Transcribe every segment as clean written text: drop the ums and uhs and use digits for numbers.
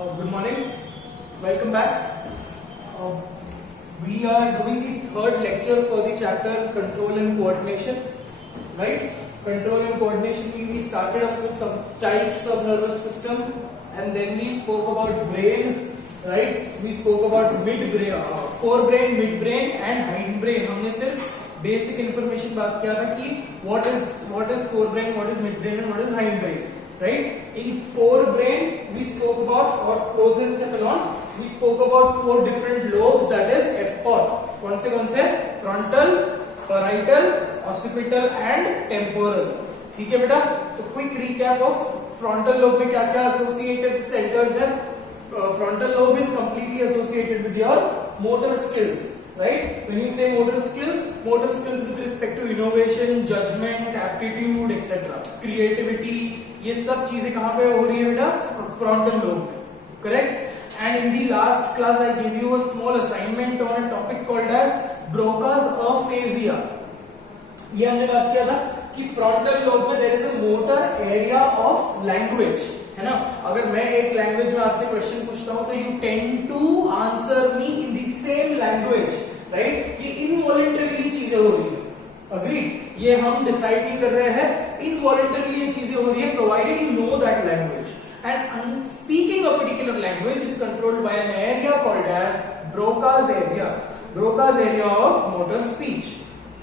Good morning. Welcome back. We are doing the third lecture for the chapter Control and Coordination. Right? Control and Coordination, we started off with some types of nervous system and then we spoke about brain. Right? We spoke about mid-brain, forebrain, midbrain and hindbrain. हमने सिर्फ basic information बात किया था कि what is forebrain, what is midbrain and what is hindbrain. Right? In forebrain, we spoke about, or prosencephalon, we spoke about 4 different lobes, that is F-pod. कौन से? Frontal, parietal, occipital and temporal. ठीक है बेटा? तो quick recap of frontal lobe में क्या-क्या associated centers हैं? Frontal lobe is completely associated with your motor skills. Right? When you say motor skills with respect to innovation, judgment, aptitude, etc. Creativity, ये सब चीजें कहाँ पे हो रही है बेटा? Frontal lobe में. Correct? And in the last class I gave you a small assignment on a topic called as Broca's aphasia. ये हमने बात किया था कि frontal lobe में there is a motor area of language. है ना? अगर मैं एक लैंग्वेज में आपसे क्वेश्चन पूछता हूं तो you tend to answer me in the same language, right? ये इनवॉलंटरीली चीजें हो रही है, अग्री? ये हम डिसाइड नहीं कर रहे हैं, इनवॉलंटरीली ये चीजें हो रही है, provided you know that language. And speaking a particular language is controlled by an area called as Broca's area of motor speech.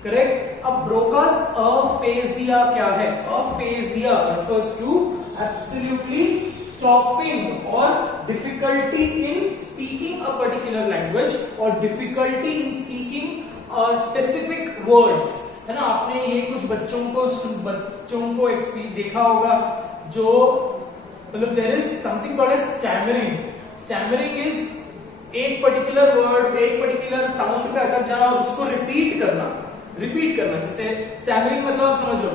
Correct? अब Broca's aphasia क्या है? Aphasia refers to absolutely stopping or difficulty in speaking a particular language or difficulty in speaking specific words. है ना? आपने ये कुछ बच्चों को देखा होगा जो मतलब there is something called as stammering. Stammering is एक particular word, एक particular sound पे अटक जाना और उसको रिपीट करना. जैसे stammering मतलब आप समझ लो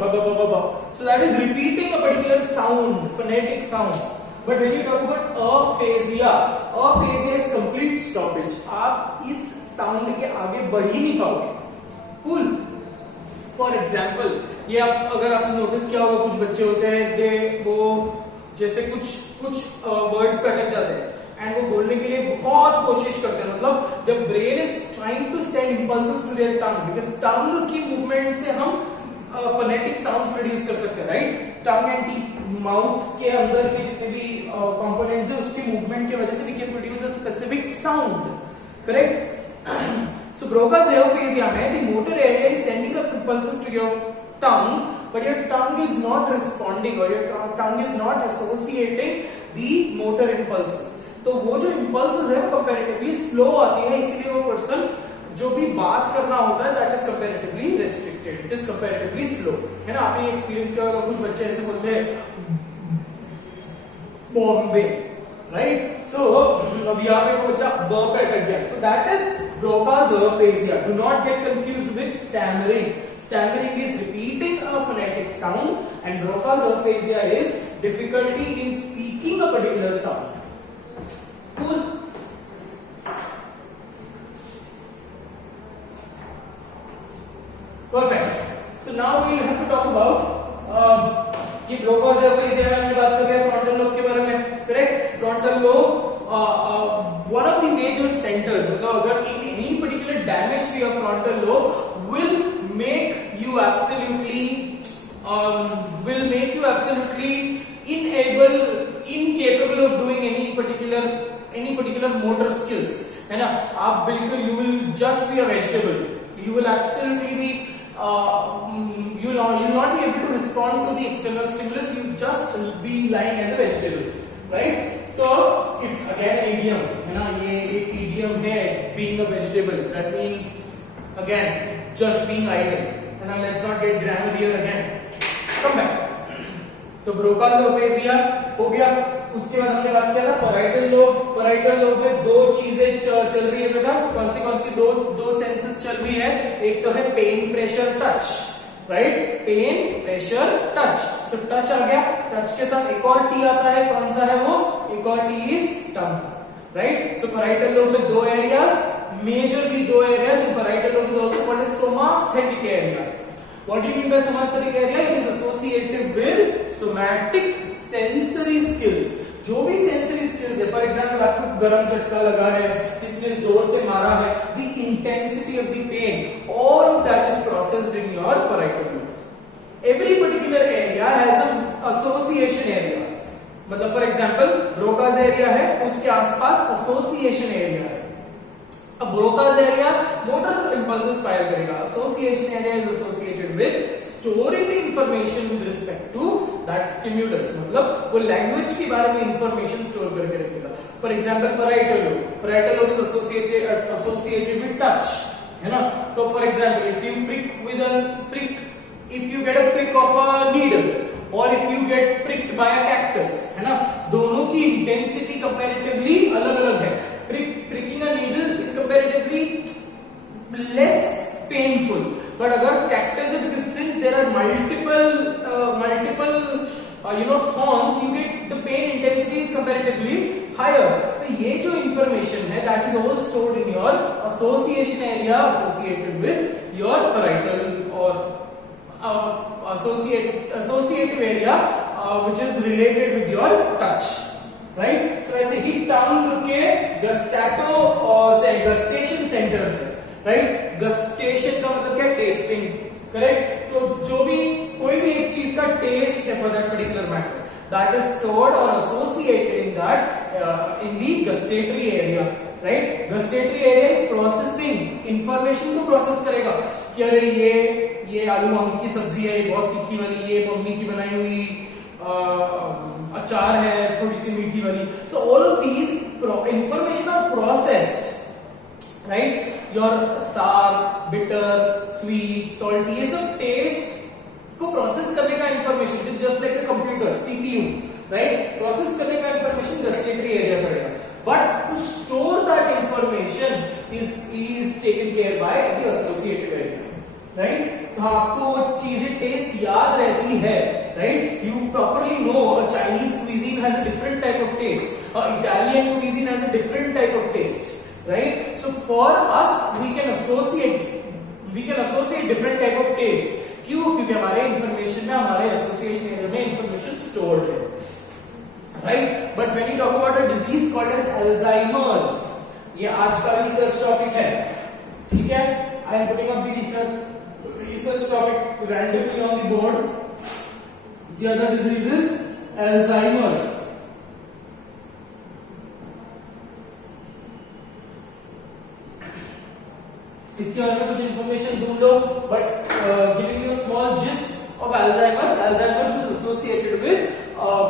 ba. So that is repeating a particular sound, phonetic sound. But when you talk about aphasia is complete stoppage. आप इस sound के आगे बढ़ ही नहीं पाओगे. Cool. For example, ये आप अगर आपने नोटिस किया होगा, कुछ बच्चे होते हैं वो जैसे कुछ वर्ड्स पे अटक जाते हैं एंड वो बोलने के लिए बहुत कोशिश करते हैं. मतलब the brain is trying to send impulses to their tongue, because tongue की मूवमेंट से हम फोनेटिक साउंड्स प्रोड्यूस कर सकते हैं, right? Tongue and teeth, mouth के अंदर के जितने भी कंपोनेंट्स हैं उसकी मूवमेंट की वजह से we can produce a specific sound. Correct? So Broca's aphasia में the motor area is sending up impulses to your tongue, but your tongue is not responding or your tongue is not associating the motor impulses. तो वो जो impulses है वो comparatively slow आती है, इसीलिए वो person जो भी बात करना होता है that is comparatively restricted, it is comparatively slow. है ना? आपने ये एक्सपीरियंस किया होगा, कुछ बच्चे ऐसे बोलते हैं बॉम्बे, राइट? सो अब यहाँ पे वो बच्चा ब पे अटक गया, so that is Broca's aphasia. Do not get confused with stammering. Stammering is repeating a phonetic sound and Broca's aphasia is difficulty in speaking a particular sound. Cool? Perfect. So now we have to talk about ये Broca's aphasia में हमने बात कर रहे हैं frontal lobe के बारे में, correct? Frontal lobe one of the major centers, मतलब अगर any particular damage to your frontal lobe will make you absolutely incapable of doing any particular motor skills. है ना? आप बिल्कुल you will just be a vegetable. You will absolutely be you will not be able to respond to the external stimulus. You just be lying as a vegetable, right? So it's again an idiom, है ना? ये एक idiom है, being a vegetable. That means again just being idle. है ना? Let's not get grammar here again. Come back. तो Broca's aphasia हो गया. उसके बाद हमने बात किया था parietal lobe में दो चीजें चल रही है बेटा. कौन सी दो सेंसेस चल रही है? एक तो है pain, pressure, touch, right? Pain, pressure, touch. So touch आ गया. टच के साथ एक और टी आता है. कौन सा है वो? एक और T is tongue, right? So parietal lobe में दो एरियाज, मेजरली दो एरियाज. इन parietal lobe is also called as somasthetic area. What do you mean by somasthetic area? It is associated with somatic sensory skills. जो भी sensory skills है, for example गर्म झटका लगा है, इसने जोर से मारा है, the intensity of the pain, all that is processed in your parietal lobe. Every particular area has an association area. मतलब फॉर एग्जाम्पल ब्रोकाज एरिया है तो उसके आसपास एसोसिएशन एरिया है. अब Broca's area motor impulses fire करेगा. Association area is associated with storing the information with respect to that stimulus. मतलब वो लैंग्वेज के बारे में इंफॉर्मेशन स्टोर करके रखेगा. For example parietal lobe is associated with touch, है ना. तो for example if you get a prick of a needle or if you get pricked by a cactus, है ना, दोनों की इंटेंसिटी कंपैरेटिवली अलग अलग है. pricking a needle is comparatively less painful, but अगर cactus है, because since there are multiple thorns, you get the pain intensity is comparatively higher. तो ये जो information है that is all stored in your association area associated with your parietal or associative area which is related with your touch, right. So ऐसे ही टंग के गस्टेशन सेंटर्स है, राइट. गस्टेशन का मतलब क्या, टेस्टिंग, करेक्ट. तो जो भी कोई भी एक चीज का टेस्ट है for that particular matter, that is stored और associated in that in the gustatory area, right. Gustatory area is processing information को प्रोसेस करेगा कि अरे ये आलू वांगी की सब्जी है, बहुत तीखी वाली, ये मम्मी की बनाई हुई अचार है थोड़ी सी मीठी वाली. So all of these information are processed, right. Your sour, bitter, sweet, salty, ये सब टेस्ट को प्रोसेस करने का information is just like a computer, CPU, right. Process करने का इंफॉर्मेशन गस्टेटरी एरिया करेगा. But to store that information is taken care by the associative area, right? तो आपको चीजें टेस्ट याद रहती है, right? You properly know a Chinese cuisine has a different type of taste, a Italian cuisine has a different type of taste, right? So for us we can associate different type of taste. क्यों? क्योंकि हमारे इंफॉर्मेशन में, हमारे association area में information stored है, right. But when you talk about a disease called as Alzheimer's, ये आज का रिसर्च टॉपिक है, ठीक है. I am putting up the research topic randomly on the board. The other disease is Alzheimer's. इसके बारे में कुछ इंफॉर्मेशन ढूंढ लो, but giving you a small gist of Alzheimer's. Alzheimer's is associated with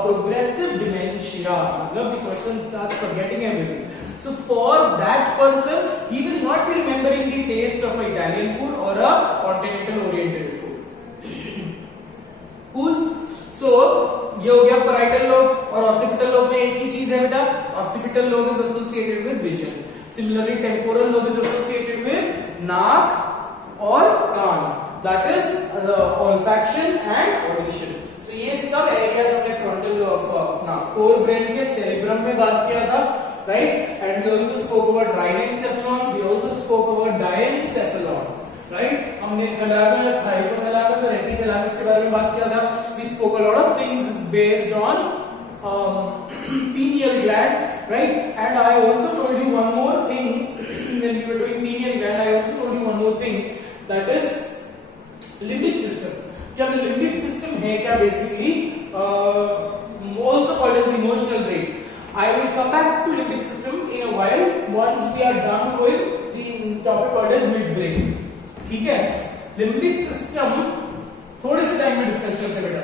progressive dementia. मतलब the person starts forgetting everything. So for that person, he will not be remembering the taste of Italian food or a continental oriented food. Cool. So ये हो गया parietal lobe. और occipital lobe में एक ही चीज है बेटा, occipital lobe is associated with vision. Similarly, temporal lobe is associated with नाक और कान. That is olfaction and audition. So ये सब एरियाज हमने फ्रंटल अपना फोर ब्रेन के सेरेब्रम में बात किया था, right? And we also spoke about rhinencephalon, we also spoke about diencephalon, right? हमने thalamus, hypothalamus और epithalamus के बारे में बात किया था. We spoke a lot of things based on pineal gland, right? And I also told you one more thing when we were doing pineal gland. I also told you one more thing, that is limbic system. क्या limbic system है क्या, basically also called as the emotional brain. I will come back to limbic system in a while once we are done with the topic called as midbrain. ठीक है. Limbic system थोड़े से टाइम में डिस्कस करते हैं बेटा.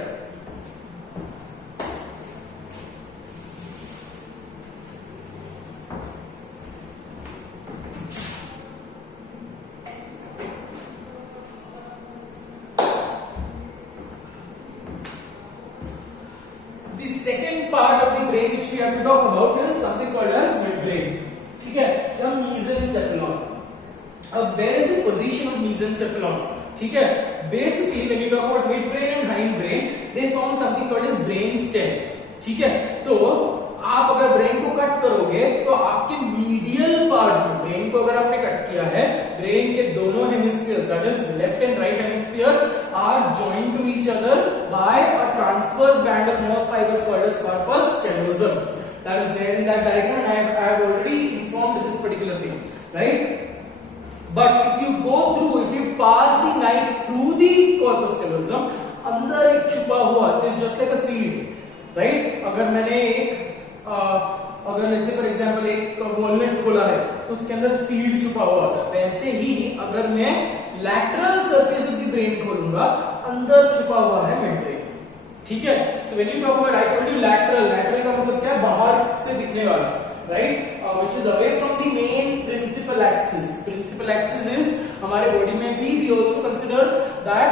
The second part of the brain which we have to talk about is something called as midbrain. ठीक है. क्या mesencephalon. अब where is the position of mesencephalon? ठीक है. Basically when you talk about midbrain and hindbrain, they form something called as brain stem. ठीक है. तो आप अगर ब्रेन को कट करोगे तो आपके मीडियल पार्ट में, ब्रेन को अगर आपने कट किया है, ब्रेन के दोनों hemispheres, that is left and right hemispheres, are joined to each other by a transverse band of nerve fibres called as corpus callosum. that is there in that diagram, and I have already informed this particular thing, right? But if you go through, if you pass the knife through the corpus callosum, अंदर एक छुपा हुआ, it is just like a seed, right? अगर मैंने अगर let's say for example एक वॉलनट खोला है तो उसके अंदर सीड छुपा हुआ था, वैसे ही अगर मैं lateral surface of the brain खोलूंगा, अंदर छुपा हुआ है मिड ब्रेन, ठीक है? So when you talk about, I told you lateral का मतलब क्या है? बाहर से दिखने वाला, right? Which is away from the main principal axis. Principal axis is हमारे body में भी we also consider that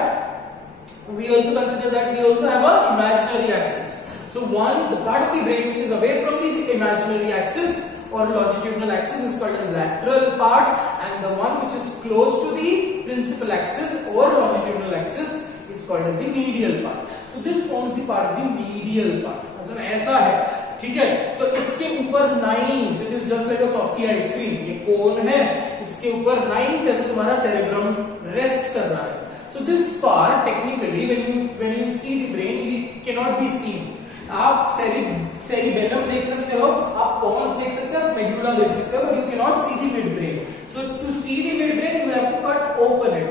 we also have a imaginary axis. So the part of the brain which is away from the imaginary axis or longitudinal axis is called as lateral part, and the one which is close to the principal axis or longitudinal axis is called as the medial part. So this forms the part of the medial part. मतलब ऐसा है, ठीक है? तो इसके ऊपर नाइन्स, it is just like a softy ice cream, ये कोन है, इसके ऊपर नाइन्स ऐसे तुम्हारा सेरेब्रम रेस्ट कर रहा है. So this part technically when you see the brain, it can not be seen. आप सेरिबेलम देख सकते हो, आप पॉन्स देख सकते हो, आप मेडुला देख सकते हो, but you can not see the mid brain. So to see the mid brain you have to cut open it.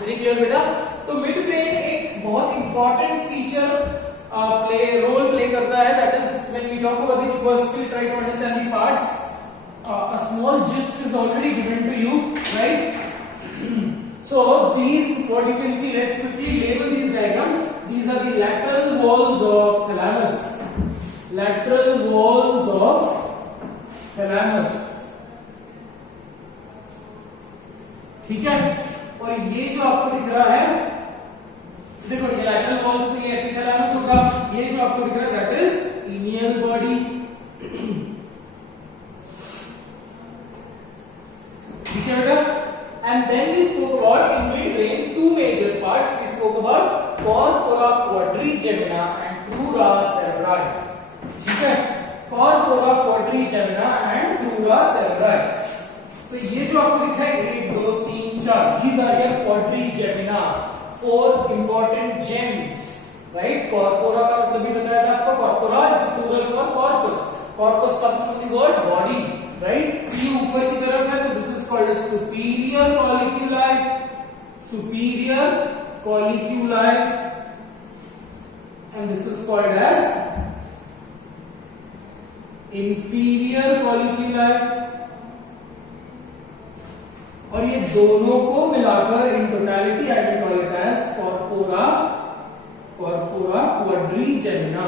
Very clear बेटा? तो मिड ब्रेन एक बहुत इंपॉर्टेंट फीचर रोल प्ले करता है. That is when we talk about this, first we try to understand the parts. A small gist is already given to you, right? So these, what you can see, let's quickly label these diagram. These are the lateral walls of thalamus. Lateral walls of thalamus. ठीक है? और ये जो आपको दिख रहा है, देखो ये lateral walls होती है, एपिथैलेमस होगा. ये जो आपको दिख रहा है that is pineal body. ठीक है बेटा? And then we spoke about in mid-brain two major parts. We spoke about corpora quadrigemina and crura cerebri. ठीक है? Corpora quadrigemina and crura cerebri. तो ये जो आपको दिख रहा है 1 2 3 4, these are your quadrigemina, 4 important gems, right? Corpora का मतलब भी बताया था आपको. Corpora is the plural for corpus. Corpus comes from the word body, right? So ये ऊपर की तरफ है, तो this is called as superior colliculi. Superior colliculi, and this is called as inferior colliculi. और ये दोनों को मिलाकर in totality I will call it as corpora quadrigemina.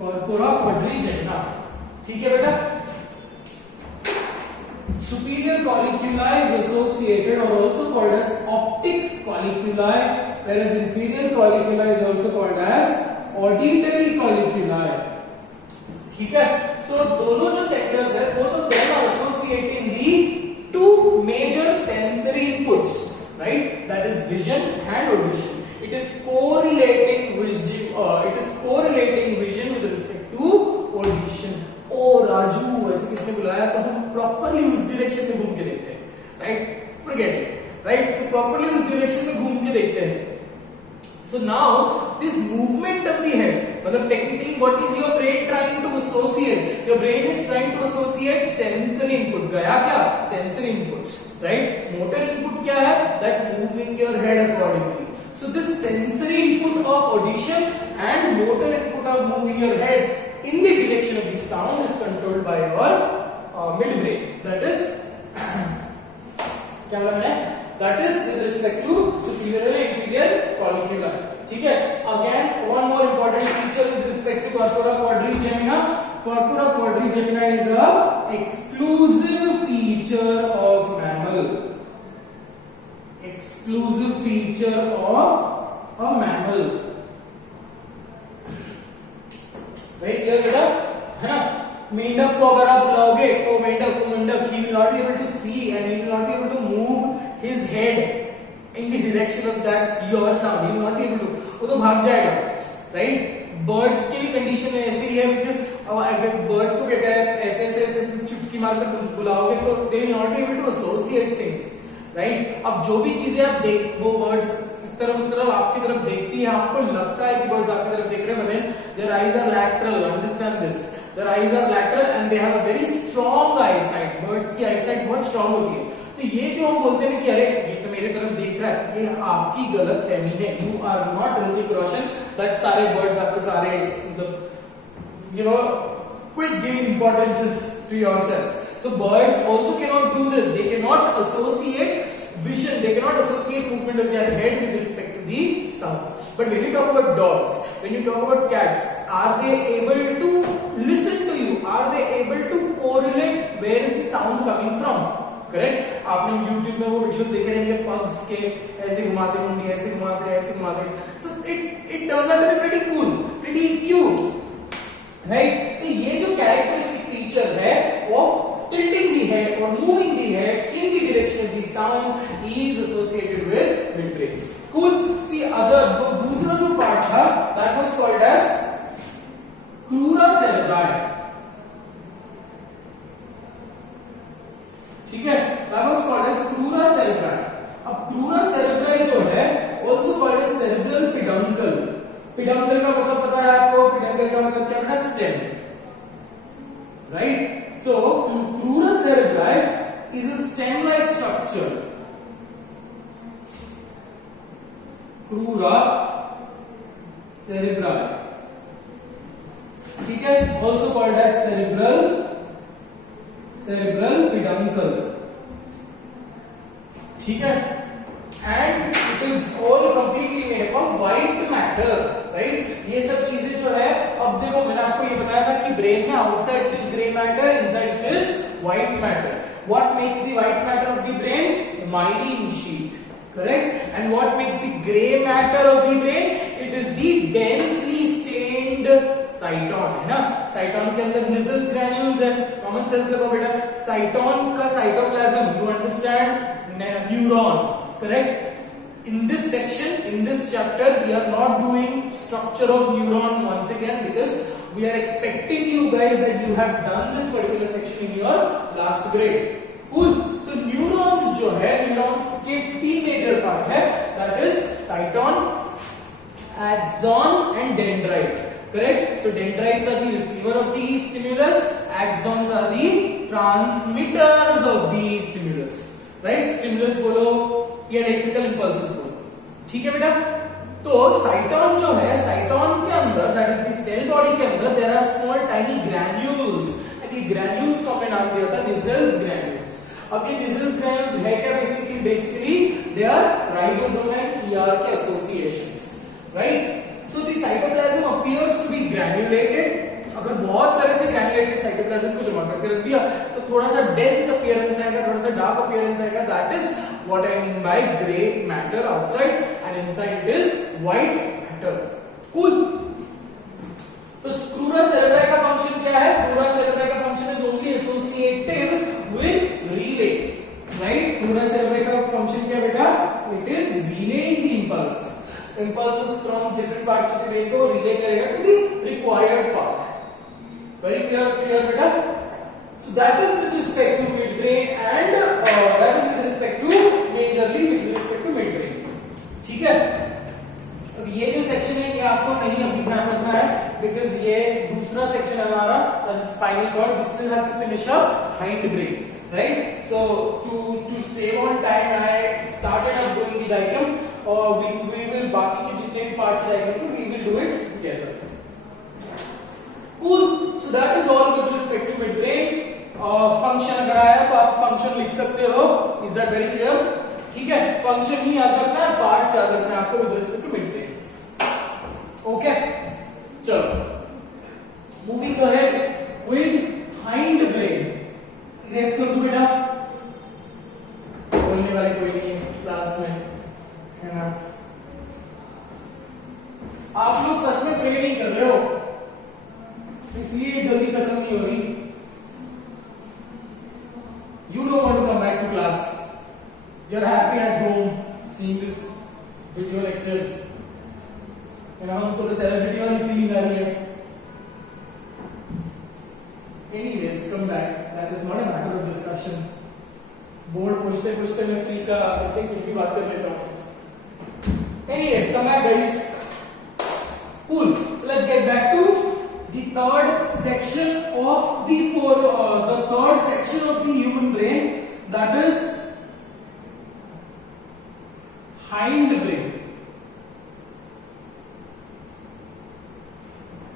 Corpora quadrigemina. ठीक है बेटा? Superior colliculi is associated or also called as optic colliculi, whereas inferior colliculi is also called as auditory colliculi. ठीक है? So दोनों जो सेक्टर्स है, both of them are associating the two major sensory inputs, right? That is vision and audition. It is correlating vision with respect to audition. ओ राजू, ऐसे किसने बुलाया? तो हम प्रॉपरली उस डायरेक्शन में घूम के देखते हैं, राइट? Forget it, right? सो प्रॉपरली उस डायरेक्शन में घूम के देखते हैं. So now this movement of the head, मतलब technically what is your brain trying to associate? Your brain is trying to associate sensory input. गया क्या? Sensory inputs, right? Motor input क्या है? That moving your head accordingly. So this sensory input of audition and motor input of moving your head in the direction of the sound is controlled by your midbrain. That is क्या बोला मैंने? That is with respect to superior and inferior colliculi. ठीक है? Again, one more important feature with respect to corpora quadrigemina. Corpora quadrigemina is a exclusive feature of mammal. Exclusive feature of a mammal. Very clear बेटा? है ना? मेंढक को अगर आप बुलाओगे तो मेंढक he will not be able to see and he will not be able to move his head in the direction of that your sound. He will not be able to, वो तो भाग जाएगा, right? Birds की भी कंडीशन ऐसी ही है, because अगर birds को क्या करें ऐसे चुटकी मारकर बुलाओगे तो they will not be able to associate things, right? अब जो भी चीजें आप वो birds इस तरफ उस तरफ आपकी तरफ देखती है, आपको लगता है कि बर्ड्स आपकी तरफ देख रहे हैं, but then their eyes are lateral. Understand this. Their eyes are lateral and they have a very strong eyesight. Birds की eyesight बहुत strong होती है. तो ये जो हम बोलते हैं कि अरे ये तो मेरे तरफ देख रहा है, ये आपकी गलत फहमी है. You are not Hrithik Roshan. That सारे birds आपको सारे quit giving importance to yourself. So birds also cannot do this. They cannot associate vision. They cannot associate movement of their head with respect to the sound. But when you talk about dogs, when you talk about cats, are they able to listen to you? Are they able to correlate where is the sound coming from? Correct. आपने YouTube में वो वीडियोस देखे रहेंगे पग्स के, ऐसे घुमाते मुंडी, ऐसे घुमाते, ऐसे घुमाते. So it turns out to be pretty cool, pretty cute. Right? So ये जो characteristic feature है of tilting the head or moving the head in the direction of the sound is associated with midbrain. Cool. See दूसरा जो part था that was called as crura cerebri. ठीक है, that was called as crura cerebri. अब crura cerebri जो है also called as cerebral peduncle. Peduncle का मतलब पता है आपको? Peduncle का मतलब क्या है? Stem. Right? So, crura cerebri is a stem-like structure. Crura cerebri. ठीक है? Also called as cerebral peduncle. ठीक है? And it is all completely made up of white matter. Right? ये सब चीजें जो है, अब देखो मैंने आपको ये बताया था कि ब्रेन में outside is grey matter, inside is white matter. What makes the white matter of the brain? The myelin sheath. Correct? And what makes the gray matter of the brain? It is the densely stained cyton. है ना? cyton के अंदर Nissls granules है. Common sense लगाओ बेटा. cyton का cytoplasm, you understand? Neuron. Correct? In this section, in this chapter, we are not doing structure of neuron once again because we are expecting you guys that you have done this particular section in your last grade. Cool. So neurons जो है, neurons के तीन major part है, that is cyton, axon and dendrite. Correct? So dendrites are the receiver of the stimulus, axons are the transmitters of the stimulus. Right? Stimulus बोलो या electrical impulses बोलो. ठीक है बेटा. तो साइटॉन जो है, साइटॉन के अंदर that is the cell body के अंदर there are small tiny granules. ये ग्रैन्यूल्स को हमने नाम दिया था Nissls granules. अब ये Nissls granules है क्या? Basically they are ribosome and ER के associations. Right? So the cytoplasm appears to be granulated. अगर बहुत सारे से ग्रैन्युलेटेड साइटोप्लाज्म को जमा करके रख दिया तो थोड़ा सा डेंस अपीयरेंस आएगा, थोड़ा सा डार्क अपीयरेंस आएगा. That is what I mean by grey matter outside and inside it is white matter. Cool. तो क्रूरा सेरेब्री का फंक्शन क्या है? क्रूरा सेरेब्री का function is only associative with relay. Right? क्रूरा सेरेब्री का फंक्शन क्या बेटा? It is relying the impulses from different parts of the brain को relay करेगा to the required part. Very clear beta. So that is with respect to midbrain and that is with respect to majorly with respect to midbrain. ठीक है? अब ये जो सेक्शन है ये आपको नहीं अभी ध्यान रखना है because ये दूसरा सेक्शन है हमारा spinal cord. We still have to finish up hindbrain. Right? So to save on time I started up doing the diagram. We will बाकी के जितने भी parts diagram we will do it together. Cool. So that is all with respect to midbrain. Function अगर आया तो आप function लिख सकते हो. Is that very clear? ठीक है? Function ही याद रखना है, parts याद रखना है आपको with respect to midbrain. Okay? चलो. Moving ahead with hindbrain. Race कर दो बेटा. बोलने वाले कोई नहीं है क्लास में, है ना? आप लोग सच में प्रे नहीं कर रहे हो इसलिए जल्दी खत्म नहीं हो रही. You don't want to come back to class. You're happy at home seeing this video lectures. हमको तो सेलिब्रिटी वाली फीलिंग आ रही है. Anyways, come back. That is not a matter of discussion. Board पूछते पूछते मैं फ्री का ऐसे कुछ भी बात कर लेता हूँ. Anyways, come back guys. Cool. So let's get back to the third section of the third section of the human brain, that is hind brain.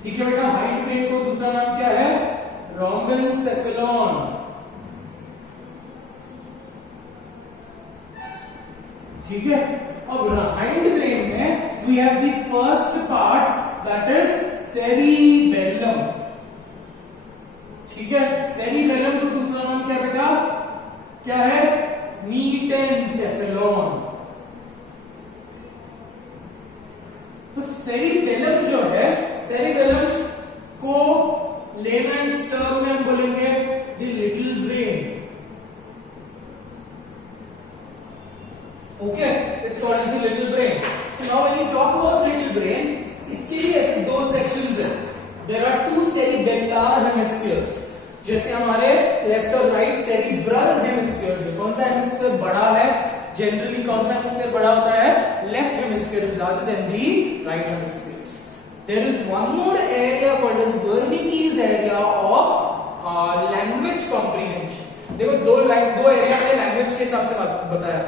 ठीक है बेटा, हाइंड ब्रेन को दूसरा नाम क्या है? रोम्बेनसेफेलॉन. ठीक है. अब हाइंड ब्रेन में we have the first part, that is cerebellum. ठीक है. सेरिबेलम को दूसरा नाम क्या बेटा? क्या है? मीटेनसेफेलॉन. तो सेरिबेलम जो है, सेरिबेलम को लेमैन्स टर्म में हम बोलेंगे the little brain. Okay, it's called the little brain. So now when you talk about little brain, इसके लिए ऐसे दो सेक्शंस हैं. There are two cerebellar hemispheres. जैसे हमारे लेफ्ट और राइट सेरिब्रल हेमिस्फीयर्स है. कौन सा हेमिस्फीयर बड़ा है? जनरली कौन सा हेमिस्फीयर बड़ा होता है? Left hemisphere is larger than the right hemisphere. There is one more area called as Wernicke's area of language comprehension. देखो दो एरिया में लैंग्वेज के हिसाब से बताया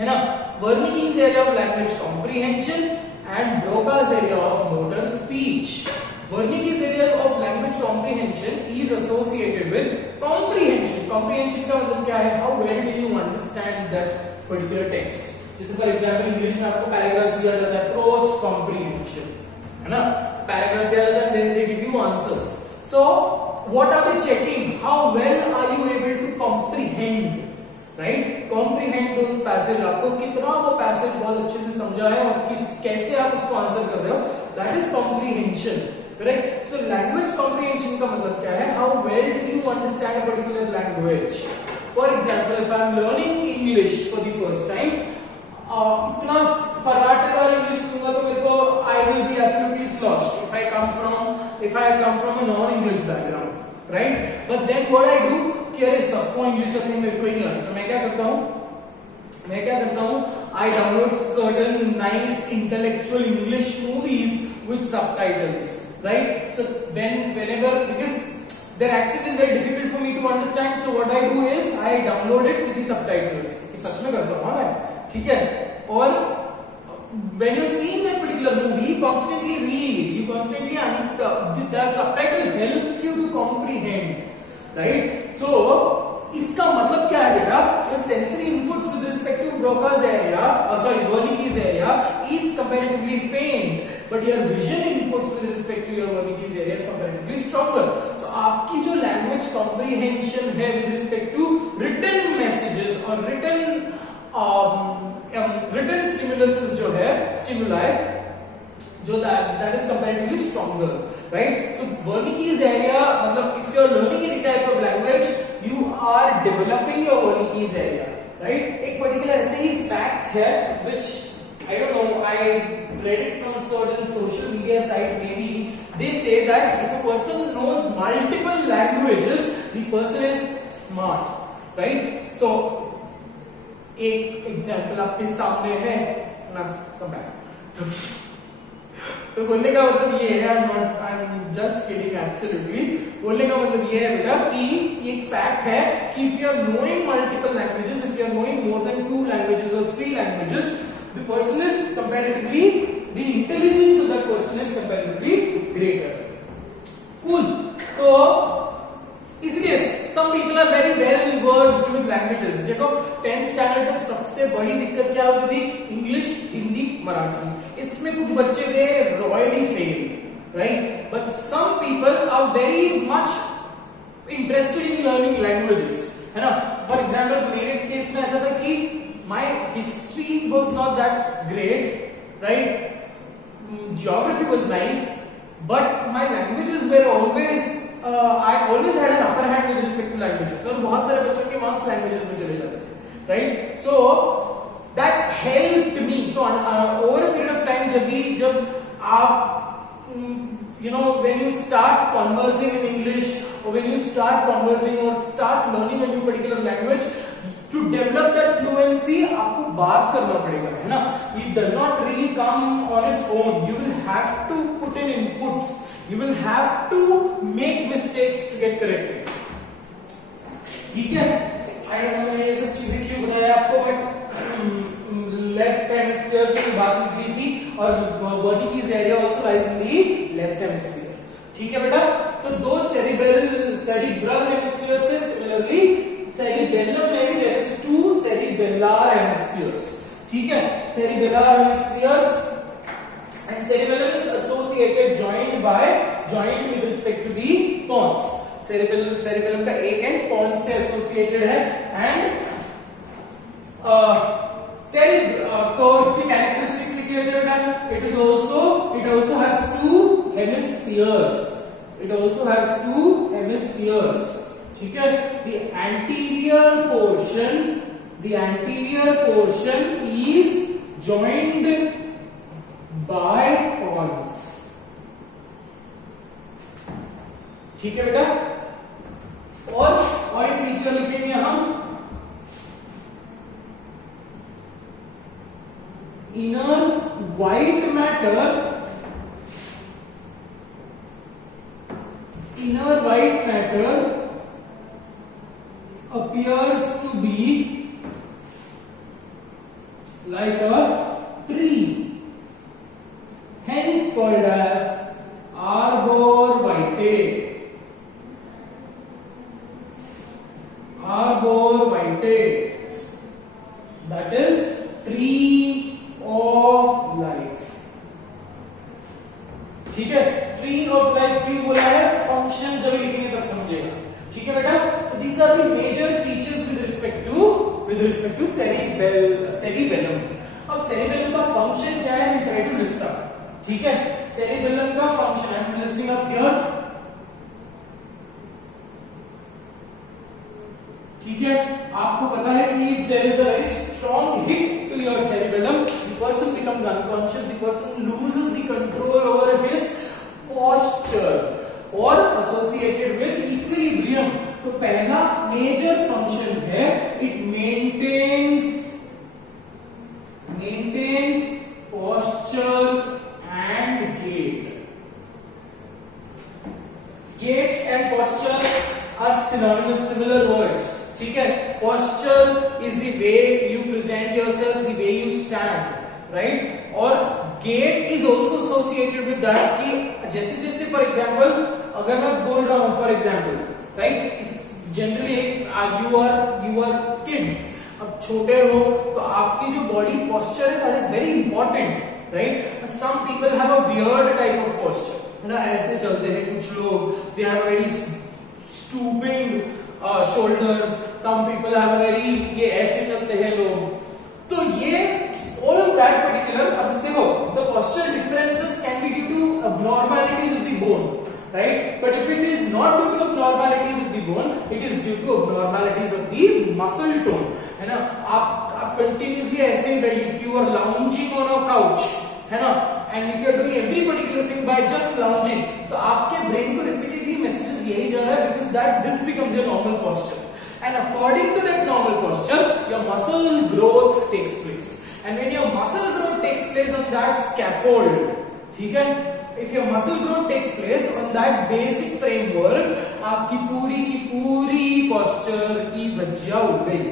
है ना. Wernicke's area of language comprehension and Broca's area of motor speech. Wernicke's area of language comprehension is associated with comprehension. Comprehension का मतलब क्या है? How well do you understand that particular text? जैसे फॉर एग्जाम्पल इंग्लिश में आपको पैराग्राफ दिया जाता है, प्रोस कॉम्प्रिहेंशन है ना. पैराग्राफ दिया जाता है, then they give you answers. So what are they checking? How well are you able to comprehend, right? Comprehend those passage. आपको कितना वो पैसेज बहुत अच्छे से समझा है और कैसे आप उसको आंसर कर रहे हो, that is comprehension. Correct. So language comprehension का मतलब क्या है? How well do you understand a particular language. For example, if I am learning English for the first time, इतना फर्राटेदार इंग्लिश दूंगा तो मेरे को I will be absolutely lost if I come from a non English background, right? But then what I do कि अरे सबको इंग्लिश आती है, मेरे को ही नहीं आती, तो मैं क्या करता हूँ? आई download certain nice intellectual English movies with subtitles, right? So whenever, because their accent is very difficult for me to understand, so what I do is I download it with the subtitles. सच में करता हूँ मैं, ठीक है. और when you see in that particular movie, you constantly read, you constantly that subtitle helps you to comprehend, right? So इसका मतलब क्या है बेटा? The sensory inputs with respect to Broca's area, Wernicke's area is comparatively faint, but your vision inputs with respect to your Wernicke's area is comparatively stronger. So आपकी जो language comprehension है with respect to written messages or written stimuluses जो है, stimuli जो that is comparatively stronger, right? So Wernicke's area, मतलब if you are learning any type of language, you are developing your Wernicke's area, right? एक particular ऐसे ही fact है which I don't know, I read it from certain social media site, maybe they say that if a person knows multiple languages, the person is smart, right? So एक एग्जाम्पल आपके सामने है ना. तो बोलने का मतलब ये है, I am just kidding, absolutely. बोलने का मतलब ये है बेटा कि एक फैक्ट है कि if you are knowing multiple languages, if you are knowing more than 2 languages और 3 languages, the person is comparatively, the intelligence of that person is comparatively greater. Cool. तो इसलिए some people are very well versed with languages. देखो 10th standard तक सबसे बड़ी दिक्कत क्या होती थी? इंग्लिश, हिंदी, मराठी. इसमें कुछ बच्चे थे royally fail, right? But some people are very much interested in learning languages, है ना. फॉर एग्जाम्पल मेरे केस में ऐसा था कि my history was not that great, right? Geography was nice, but my languages were always I always had an upper hand with respect to languages. और बहुत सारे बच्चों के मार्क्स लैंग्वेजेस में चले जाते थे, right? So that helped me. So over a period of time, जब आप when you start conversing in English or when you start conversing or start learning a new particular language, to develop that fluency आपको बात करना पड़ेगा, है ना. It does not really come on its own. You will have to put in inputs, you will have to make mistakes to get corrected. ठीक है. I don't know मैंने ये सब चीजें क्यों बताया आपको, बट लेफ्ट हेमिस्फीयर से बात निकली थी और Wernicke's area also lies in the left hemisphere. ठीक है बेटा. तो दो सेरिब्रल हेमिस्फीयर्स थे. सिमिलरली सेरिबेलम में भी there is two cerebellar hemispheres. ठीक है. Cerebellar hemispheres and cerebellum is associated joined with respect to the pons. cerebellum का एक एंड pons से associated है. and तो इसकी characteristics लिखी हुई है बेटा. it also has two hemispheres. It also has two hemispheres. ठीक है. The anterior portion is joined by pons. ठीक है बेटा. और एक फीचर लिखेंगे हम, inner white matter appears to be like a tree, hence called as arbor vitae. That is tree of life. ठीक है. ट्री ऑफ लाइफ क्यों बोला है? फंक्शन जब लिखेंगे तब समझेगा. ठीक है बेटा. तो these are the major features with respect to cerebellum. अब सेरिबेलम का फंक्शन क्या है? Try to list up. ठीक है. सेरिबेलम का function I am listing up here. ठीक है. आपको पता है कि if there is a very strong hit to your cerebellum, the person becomes unconscious, the person loses the control over his posture or associated with equilibrium. तो पहला major function है, it maintains posture and gait. Gait and posture are synonymous, similar words. ठीक है. Posture is the way you present yourself, the way you stand, right? और gait is also associated with that कि जैसे for example अगर मैं बोल रहा हूँ for example, right? Generally you are kids. अब छोटे हो तो आपकी जो body posture है that is very important, right? Some people have a weird type of posture, है ना. ऐसे चलते हैं कुछ लोग, they have a very stooping shoulders. Some people have a very, ये ऐसे चलते हैं लोग. तो ये all of that particular, अब देखो, the posture differences can be due to abnormalities of the bone, right? But if it is not due to abnormalities of the bone, it is due to abnormalities of the muscle tone, है ना. आप continuously ऐसे, if you are lounging on a couch, है ना, and if you are doing every particular thing by just lounging, तो आपके brain को repeatedly messages यही जा रहा है, because that this becomes your normal posture. And according to that normal posture, your muscle growth takes place. And when your muscle growth takes place on that scaffold, ठीक है, if your muscle growth takes place on that basic framework, आपकी पूरी posture की धज्जियां उड़ गई,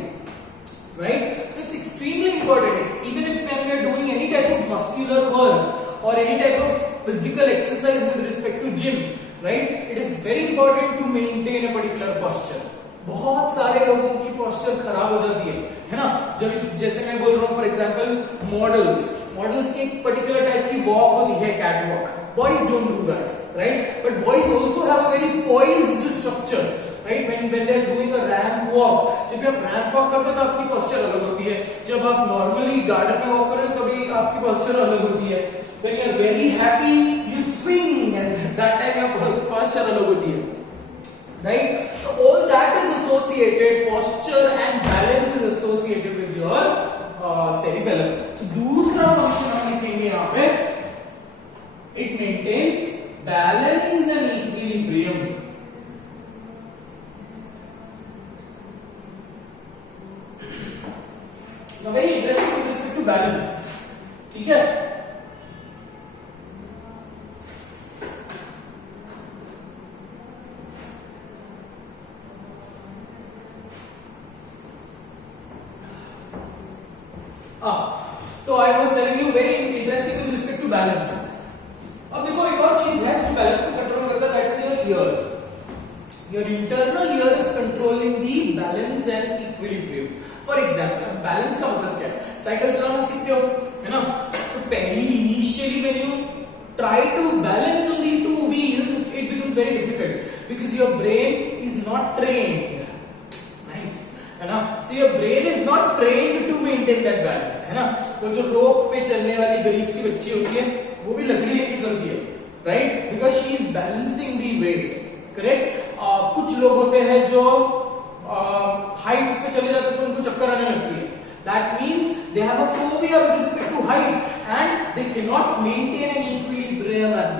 right? So it's extremely important. Even if when we are doing any type of muscular work or any type of physical exercise with respect to gym, right? It is very important to maintain a particular posture. बहुत सारे लोगों की पोस्चर खराब हो जाती है ना. जब जैसे मैं बोल रहा हूँ फॉर एग्जांपल मॉडल्स की एक पर्टिकुलर टाइप की वॉक होती है, cat walk. Boys don't do that, right? But boys also have a very poised structure, right? When they are doing a ramp walk, जब आप रैंप वॉक करते हो तो आपकी पोस्चर अलग होती है. जब आप नॉर्मली गार्डन में वॉक करो तभी आपकी पोस्चर अलग होती है. When you are very happy you swing and that time your posture अलग होती है, right? So all that is associated, posture and balance is associated with your cerebellum. So दूसरा फंक्शन हम लिखेंगे यहाँ पे, it maintains balance and equilibrium. I was telling you very interesting with respect to balance. अब देखो एक और चीज है जो बैलेंस को कंट्रोल करता है, that is your year. Your internal ear is controlling the balance and equilibrium. For example balance का मतलब क्या है? साइकिल चलाना सीखते हो है ना, तो पहली initially when you try to balance on the two wheels, it becomes very difficult because your brain is not trained. Nice, है ना? So your brain is not trained to maintain that balance, है ना? तो जो रोप पे चलने वाली गरीब सी बच्ची होती है, वो भी लकड़ी लेके चलती है, right? Because she is balancing the weight, correct? कुछ लोग होते हैं जो हाइट्स पे चले जाते हैं तो उनको चक्कर आने लगती है. That means they have a phobia with respect to height and they cannot maintain an equilibrium at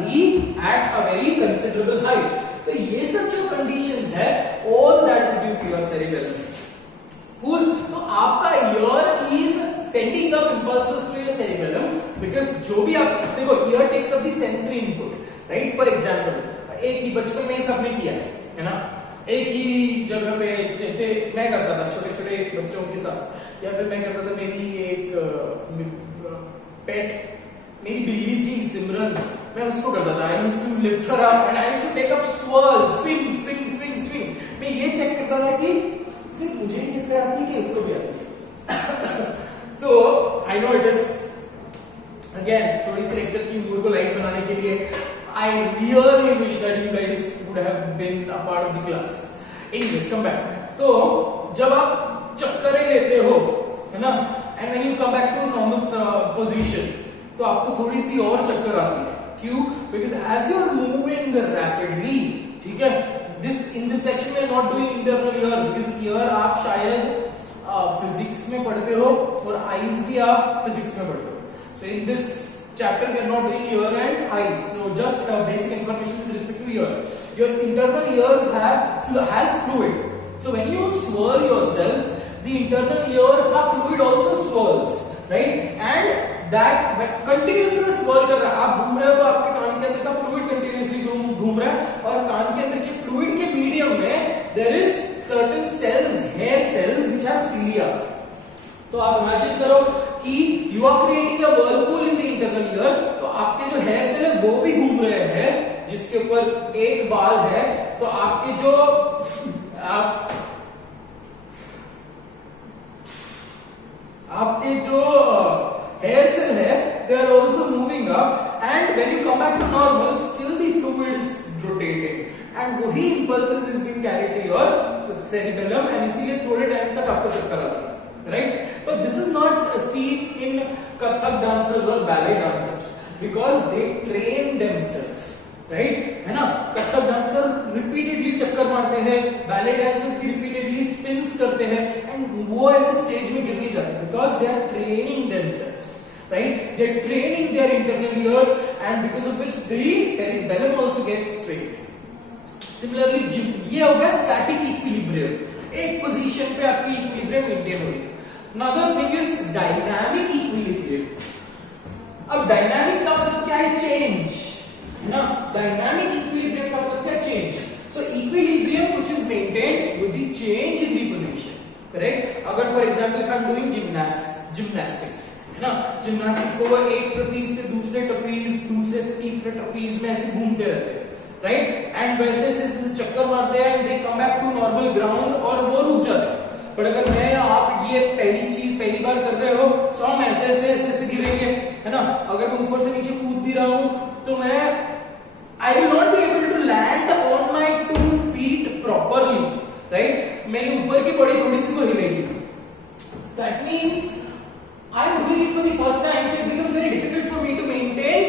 a very considerable height. तो ये सब जो conditions है, all that is due to your cerebellum. Cool. तो आपका ear is sending up impulses to your cerebellum because जो भी आप देखो ear takes up the sensory input, right? For example, एक ही बचपन में सबने किया है ना? एक ही जगह पे जैसे मैं करता था छोटे छोटे बच्चों के साथ, या फिर मैं करता था मेरी एक पेट मेरी बिल्ली थी सिमरन, मैं उसको करता था. I used to lift her up and I used to take up swirl, swing swing swing swing. मैं ये चेक करता था कि सिर्फ मुझे ही चक्कर आती है कि उसको भी आती है. So I know it is again थोड़ी सी लेक्चर की मूड को लाइट बनाने के लिए I really wish that you guys would have been a part of the class. Anyways, come back. तो जब आप चक्करे लेते हो है ना, and when you come back to normal position, तो आपको थोड़ी सी और चक्कर आती है. क्यों? Because as you are moving rapidly, ठीक है, in this section we are not doing internal ear because ear आप शायद फिजिक्स में पढ़ते हो और eyes भी आप फिजिक्स में पढ़ते हो. So in this chapter we are not doing ear and eyes, so just basic information with respect to ear. Your internal ears has fluid, so when you swirl yourself, the internal ear का fluid also swirls, right? And that continuously swirl कर रहा है. आप घूम रहे हो तो आपके कान के अंदर का fluid continuously घूम रहा है, और कान के अंदर के fluid के medium में there is certain cells, hair cells which are cilia. तो आप इमेजिन करो कि you are creating a whirlpool in the internal ear, तो आपके जो हेयर सेल है वो भी घूम रहे हैं जिसके ऊपर एक बाल है, तो आपके जो आपके जो हेयर सेल है they are also moving up, and when you come back to normal still the fluid is rotating, and वही impulses is being carried to your cerebellum, and इसीलिए थोड़े टाइम तक आपको चक्कर आता है. Right? But this is not seen in Kathak dancers or ballet dancers because they train themselves. Right? है ना? Kathak dancer repeatedly चक्कर मारते हैं, ballet dancers भी repeatedly spins करते हैं, and वो ऐसे स्टेज में गिर नहीं जाते because they are training themselves. Right? They are training their internal ears, and because of which the cerebellum also gets trained. Similarly, ये हो गया static equilibrium. एक पोजीशन पे आपकी इक्विलिब्रियम मेंटेन हो रही है. Another thing is dynamic equilibrium. अब डायनामिक का मतलब क्या है? चेंज, है ना? डायनामिक इक्विलिब्रियम का मतलब क्या है? चेंज. सो equilibrium which is maintained with the change in the position, correct? अगर for example if I am doing gymnastics, है ना, जिम्नास्टिक को वो एक ट्रपीज से दूसरे ट्रपीज, दूसरे से तीसरे ट्रपीज में ऐसे घूमते रहते हैं, राइट? एंड वैसे से चक्कर मारते हैं, they come back to normal ground और वो रुक जाते हैं. बट अगर मैं आप ये पहली बार कर रहे हो, सो हम ऐसे ऐसे गिरेंगे, है ना? अगर मैं ऊपर से नीचे कूद भी रहा हूं तो मैं I will not be able to land on my 2 feet properly, right? मेरी ऊपर की बॉडी थोड़ी सी तो हिलेगी. That means I am doing it for the first time, so it becomes very difficult for me to maintain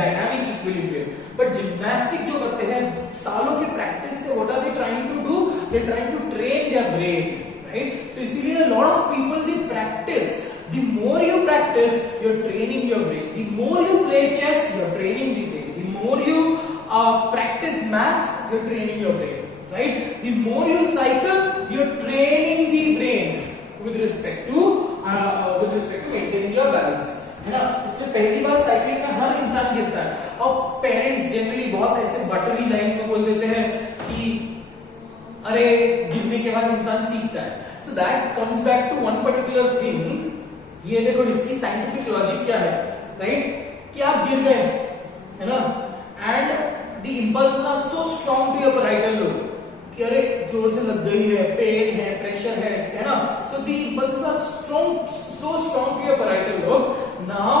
dynamic equilibrium. But gymnastic जो करते हैं सालों की प्रैक्टिस से, what are they trying to do? They trying to train their brain, right? So इसीलिए a lot of people they practice. The more you practice, you're training your brain. The more you play chess, you're training the brain. The more you practice maths, you're training your brain, right? The more you cycle, you're training the brain with respect to maintaining your balance, है ना? इसलिए पहली बार साइकिलिंग में हर इंसान गिरता है, और parents generally बहुत ऐसे बटरी लाइन में बोल देते हैं कि अरे गिरने के बाद इंसान सीखता है. So that comes back to one particular thing ये देखो इसकी साइंटिफिक लॉजिक क्या है, राइट, कि आप गिर गए, है ना, and the impulse are so strong to your parietal lobe कि अरे जोर से लग गई है, पेन है, प्रेशर है ना, so the impulse are strong, so strong to your parietal lobe. Now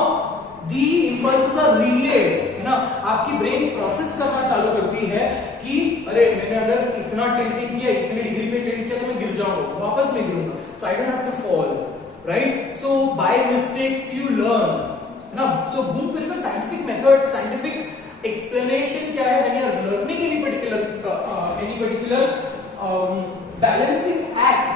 the impulse are relayed, है ना, आपकी ब्रेन प्रोसेस करना चालू करती है कि अरे मैंने अगर इतना टिल्टिंग किया, इतनी डिग्री पे टिल्ट किया तो मैं गिर जाऊंगा, वापस मैं गिरूंगा, so I don't have to fall, right, so by mistakes you learn, है ना। सो बूम फिर का साइंटिफिक मेथड, साइंटिफिक एक्सप्लेनेशन क्या है, when you are learning any particular balancing act,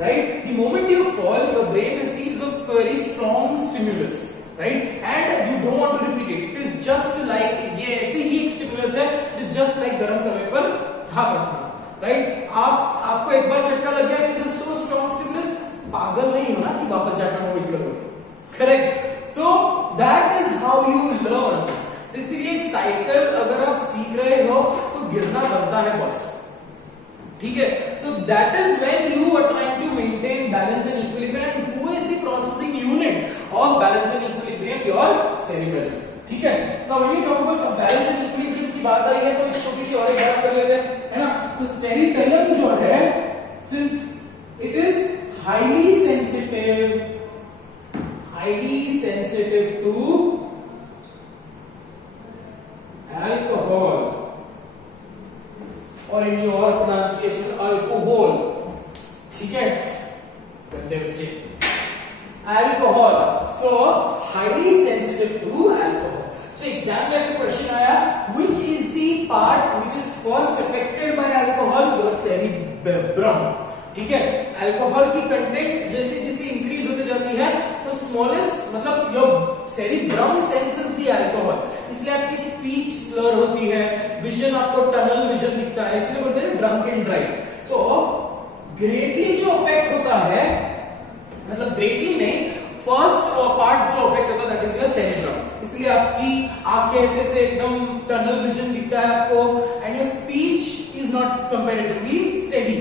right, the moment you fall your brain receives a very strong stimulus, right, and you don't want to repeat it. It is just like ये ऐसे ही एक stimulus है, it is just like गर्म तवे पर भाप रखना, right, आपको एक बार झटका लग गया, it is a so strong stimulus, पागल नहीं होना कि वापस जाकर वो करोगे, correct, so that is how you learn. इसीलिए साइकिल अगर आप सीख रहे हो तो गिरना बनता है बस, ठीक है। So that is when you are trying to maintain balance and equilibrium, and who is the processing unit of balance and equilibrium, your cerebellum, ठीक है। Now when you talk about balance and equilibrium की बात आई है तो एक छोटी सी और एक बात कर लेते हैं, है ना। तो सेरिबेलम जो है, since it is highly sensitive to alcohol, or in your pronunciation alcohol, ठीक है, गंदे बच्चे, alcohol, so highly sensitive to alcohol. So exam में अगर क्वेश्चन आया which is the part which is first affected by alcohol, your cerebrum, ठीक है। अल्कोहल की कंटेंट जैसे जैसे इंक्रीज होते जाती है तो स्मॉलेस्ट, मतलब your cerebrum senses the alcohol, इसलिए आपकी स्पीच स्लर होती है, विजन आपको टनल विजन दिखता है, इसलिए बोलते हैं ड्रंक एंड ड्राइव। सो ग्रेटली जो अफेक्ट होता है, मतलब ग्रेटली नहीं, फर्स्ट पार्ट जो अफेक्ट होता है दैट इज योर सेरिब्रम, इसलिए आपकी आंखें ऐसे से एकदम टनल विजन दिखता है आपको, and your speech is not comparatively steady,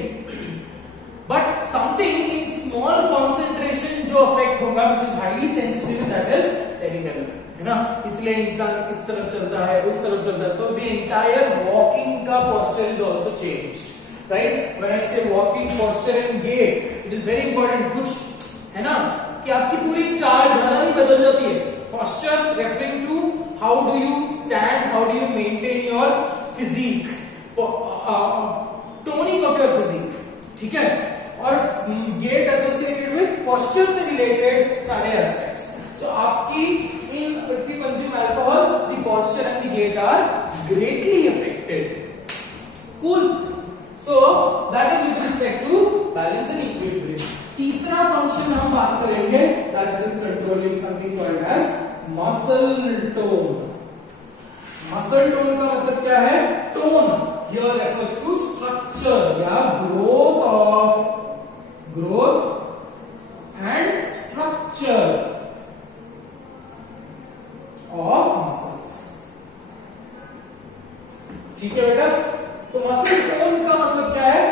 but something in small concentration जो अफेक्ट होगा which is highly sensitive, that is cerebellum, है ना। इसलिए इंसान इस तरफ चलता है, उस तरफ चलता है, तो द एंटायर वॉकिंग का posture is also changed, right. When I say walking posture and gait, it is very important, कुछ है ना कि आपकी पूरी चाल ढाल ही बदल जाती है। Posture referring to how do you stand, how do you maintain your physique, toning of your physique, ठीक है। और गेट एसोसिएटेड विद पोस्चर से रिलेटेड सारे एस्पेक्ट्स। सो आपकी in if you consume alcohol, the posture and the gait are greatly affected, cool. So that is with respect to balance and equilibrium. तीसरा function हम बात करेंगे, that is controlling something called as muscle tone. Muscle tone का मतलब क्या है? Tone here refers to structure या growth and structure of muscles, ठीक है बेटा। तो मसल टोन का मतलब क्या है?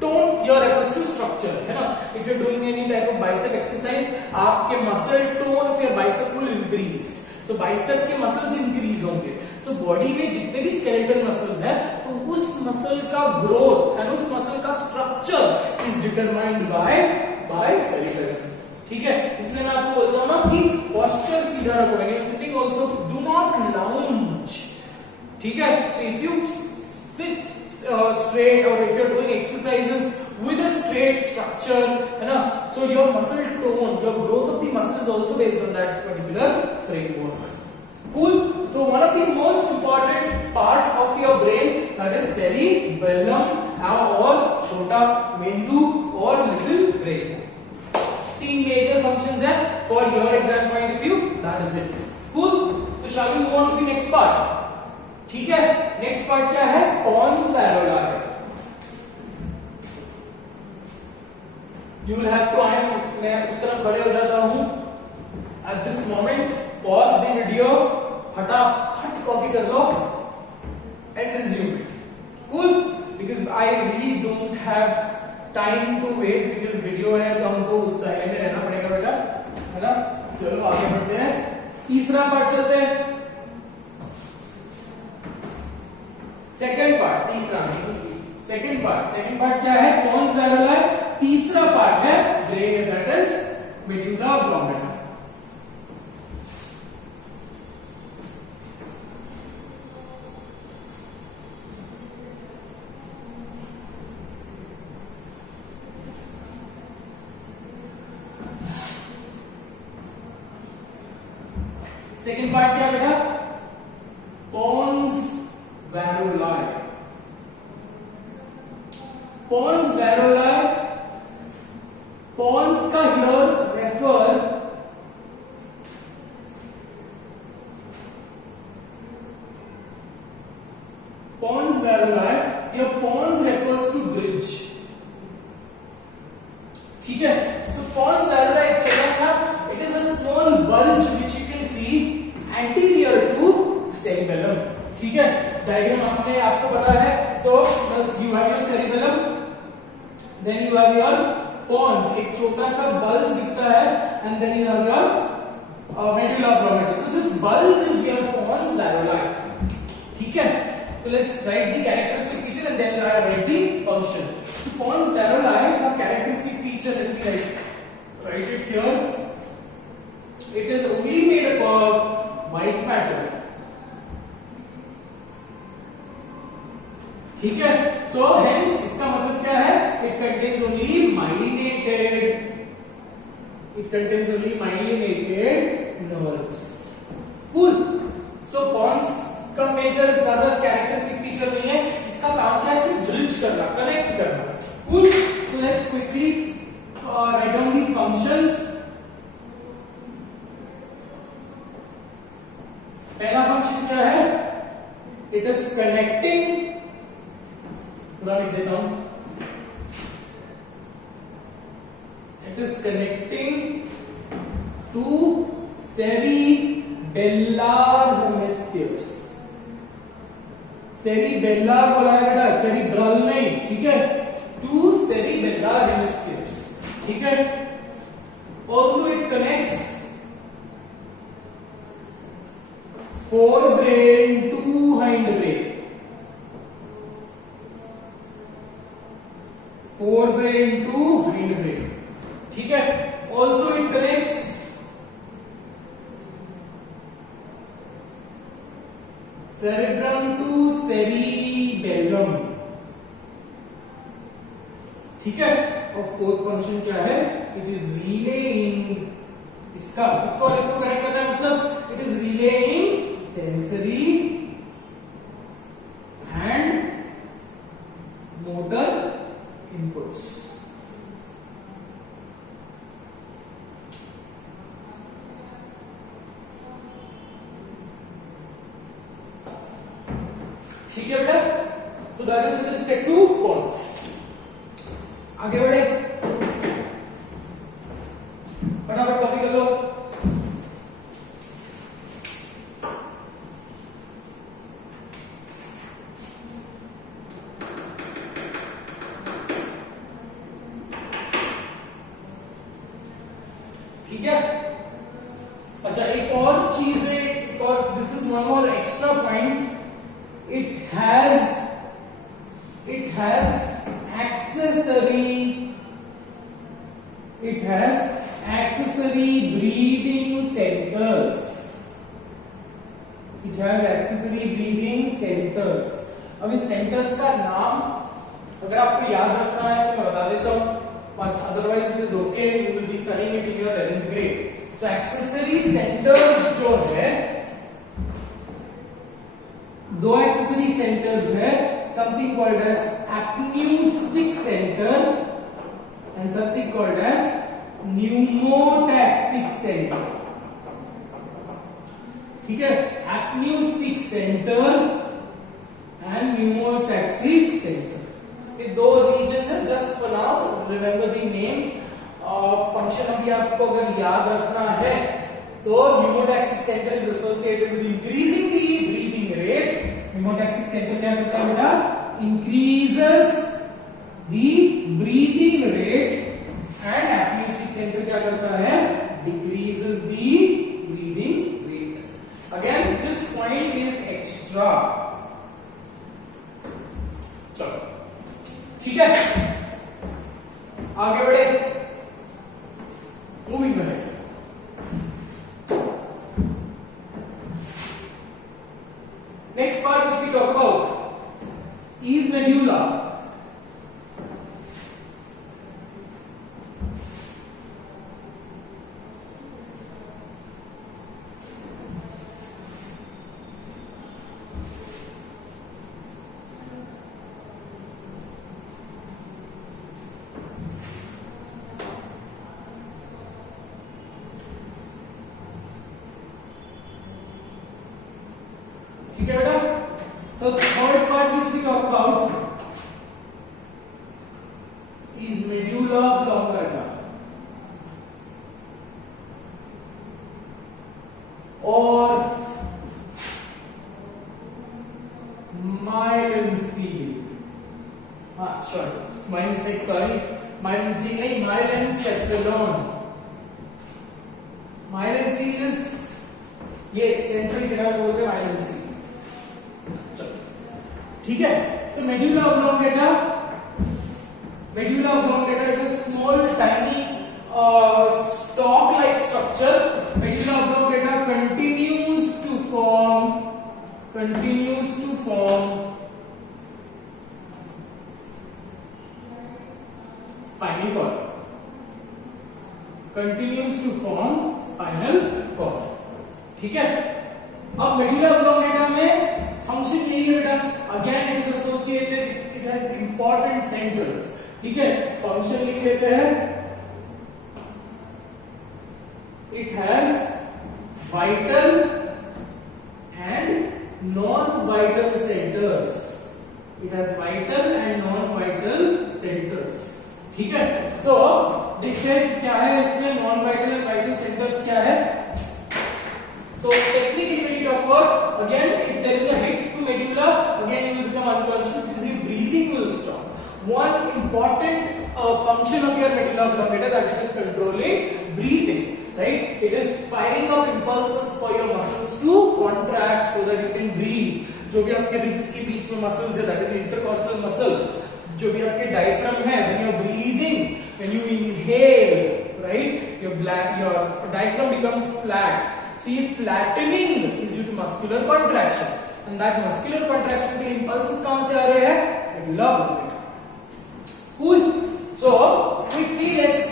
Tone here refers to structure, है ना। if you're doing any type of bicep exercise, आपके muscle tone of your bicep will increase, so bicep के मसल्स इंक्रीज होंगे। सो बॉडी में जितने भी स्केलेटल मसल्स हैं, तो उस मसल का ग्रोथ एंड उस मसल का structure is determined by cerebellum, ठीक है। इसलिए मैं आपको बोलता हूं ना कि पोस्चर सीधा रखो, when you sitting also do not lounge, ठीक है। So if you sit straight or if you're doing exercises with a straight structure, है ना, so your muscle tone, your growth of the muscle is also based on that particular framework. Cool. So one of the most important part of your brain, that is cerebellum or छोटा मेंदू or little brain. तीन major functions है for your exam point of view. That is it. Cool. So shall we move on to the next part? ठीक है। Next part क्या है? पॉन्स पैरोला है। यू विल हैव टू, मैं इस तरफ खड़े हो जाता हूं, at this moment pause the video, फटाफट कॉपी कर लो and resume it. Cool, because I really don't have time to waste, because video है तो हमको उस टाइम में रहना पड़ेगा बेटा, है ना। चलो आगे बढ़ते हैं, तीसरा पार्ट चलते हैं। सेकंड पार्ट, तीसरा नहीं कुछ भी, सेकंड पार्ट क्या है? पॉन्स वैरुलाई। तीसरा पार्ट है drain, that is medulla oblongata. Second part क्या बेटा? पॉन्स वैरुलाई। पॉन्स वैरुलाई, पॉन्स का हियर रेफर पॉन्स वैरुलाई, या पॉन्स रेफर्स टू ब्रिज। ठीक है, सो पॉन्स वैरुलाई एक छोटा सा, it is a small bulge which you can see anterior to cerebellum. ठीक है, डायग्राम आपने आपको पता है। सो बस you have your cerebellum, then you have your pons, एक छोटा सा बल्ज दिखता है, and then you have your medulla oblongata. So this bulge is your pons varolii. ठीक है, so let's write the characteristic feature and then write the function. So pons värulei का characteristic feature, let me write it here. It is only made up of white matter. ठीक है, so hence इसका मतलब क्या है? It contains only myelinated nerves. Cool. So pons का मेजर ज्यादा characteristic feature नहीं है, इसका काम क्या है? सिर्फ ब्रिज करना, कनेक्ट करना। Cool. So let's quickly write down the functions. पहला फंक्शन क्या है? इट इज कनेक्टिंग, पूरा लिख देता हूं, it is connecting to cerebellar hemispheres. Cerebellar बोला है बेटा, सेरिब्रल नहीं। ठीक है, टू सेरिबेलर हेमिस्फीयर्स। ठीक है, also it connects forebrain to hindbrain, forebrain to hindbrain। ठीक है, also it connects cerebrum to cerebellum। ठीक है, और फोर्थ फंक्शन क्या है? इट इज रिलेइंग, इसको कनेक्ट करना है, मतलब it is relaying sensory and motor inputs. ठीक है बेटा, so that is with respect to pons. आगे बढ़े, फटाफट कॉपी कर लो। ठीक है, अच्छा एक और चीज है, और this is one more extra point, it has accessory breathing centers. It has accessory breathing centers. अब इस सेंटर्स का नाम अगर आपको याद रखना है तो मैं बता देता हूं, but otherwise it is okay, you will be studying it in your 11th grade. So accessory centers जो है, दो एक्सेसरी सेंटर्स है, something called as apneustic center and something called as pneumotaxic center. ठीक है, apneustic center and pneumotaxic center, ये दो region है। Just for now remember the name of function. अभी आपको अगर याद रखना है तो pneumotaxic center is associated with increasing the breathing rate. Pneumotaxic center क्या करता है बेटा? Increases the breathing rate, and apneustic center क्या करता है? एक्स्ट्रा। चलो ठीक है, आगे बढ़े, moving ahead. Next part which we talk about is medulla. ठीक है बेटा, so the third part which we talk about is medulla oblongata or myelin. Sorry, my mistake, sorry, myelin नहीं, myelencephalon. Myelin is ये सेंट्रल किनारा बोलते हैं myelin. ठीक है, so medulla oblongata is a small tiny stalk like structure. Medulla oblongata continues to form spinal cord. ठीक है, अब मेडुला ओब्लोंगेटा में फंक्शन यही है बेटा, again it is associated, it has important centres. ठीक है, फंक्शन लिख लेते हैं, it has vital and non vital centres. It has vital and non vital centres. ठीक है, सो देखिए क्या है इसमें, non vital and vital centres क्या है. So technically when you talk about, again if there is a hit to medulla, again you will become unconscious because your breathing will stop. One important function of your medulla oblongata that it is controlling breathing, right? It is firing up impulses for your muscles to contract so that you can breathe. जो भी आपके ribs के बीच में muscles है, that is intercostal muscle. जो भी आपके diaphragm है, when you are breathing, when you inhale, right, your diaphragm becomes flat. So ये flattening is due to muscular contraction, and that muscular contraction के impulses कहाँ से आ रहे हैं, medulla oblongata. Cool. So quickly let's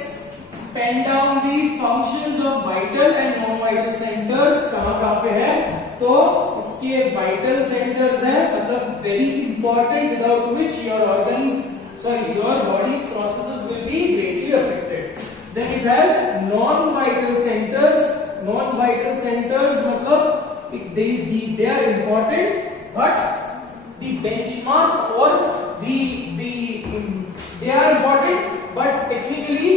pen down the functions of vital and non-vital centers. कहाँ पे है, तो इसके vital centers हैं, मतलब very important, without which your body's processes will be greatly affected. Then it has non-vital centers. Non-vital centers मतलब they are important, but the benchmark or they are important, but technically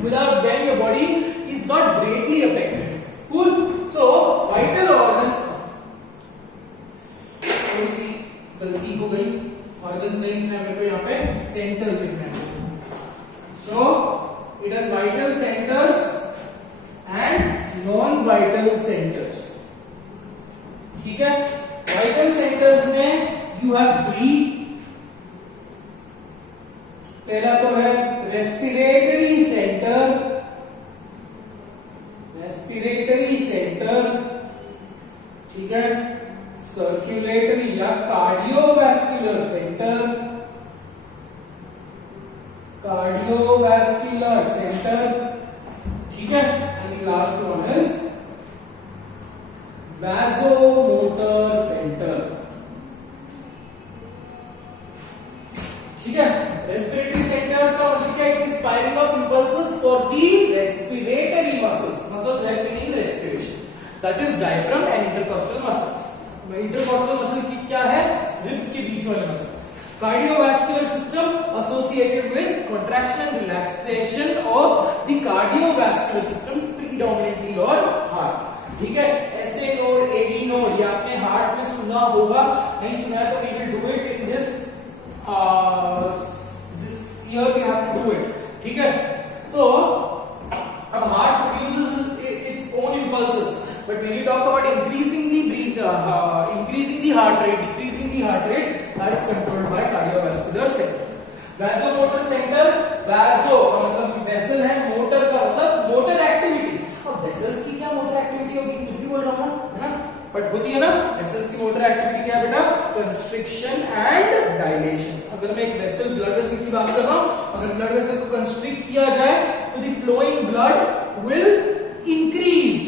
without them your body is not greatly affected. Cool. So vital organs, थोड़ी सी गलती हो गई, organs नहीं लिखना है मेरे को, यहाँ पे centers लिखना है. So it has vital centers and non-vital centers. ठीक है, vital centers में you have three. पहला तो है respiratory center, ठीक है, circulatory या cardiovascular center, ठीक है, and the last one is vasomotor center. ठीक है, respiratory center का मतलब क्या है, कि firing up impulses for the respiratory muscles helping in respiration, that is diaphragm and intercostal muscles. Intercostal muscle की क्या है, ribs के बीच वाले muscles. Cardiovascular system associated with contraction and relaxation of the cardiovascular systems, predominantly your heart. ठीक है, SA node, AD node, ये आपने हार्ट में सुना होगा, नहीं सुना है तो we will do it in this year we have to do it. ठीक है, तो अब heart produces its own impulses, but when you talk about increasing the increasing the heart rate, decreasing the heart rate, that is controlled by cardiovascular center. Vasomotor center, vaso का मतलब वेसल है, मोटर का मतलब motor activity. अब वेसल्स की क्या motor activity होगी, कुछ भी बोल रहा हूं ना, है ना, बट होती है ना वेसल्स की मोटर एक्टिविटी क्या है बेटा, कंस्ट्रिक्शन एंड डायलेशन. अगर मैं एक वेसल ब्लड वेसल की बात कर रहा हूं, अगर ब्लड वेसल को कंस्ट्रिक्ट किया जाए तो the flowing blood will increase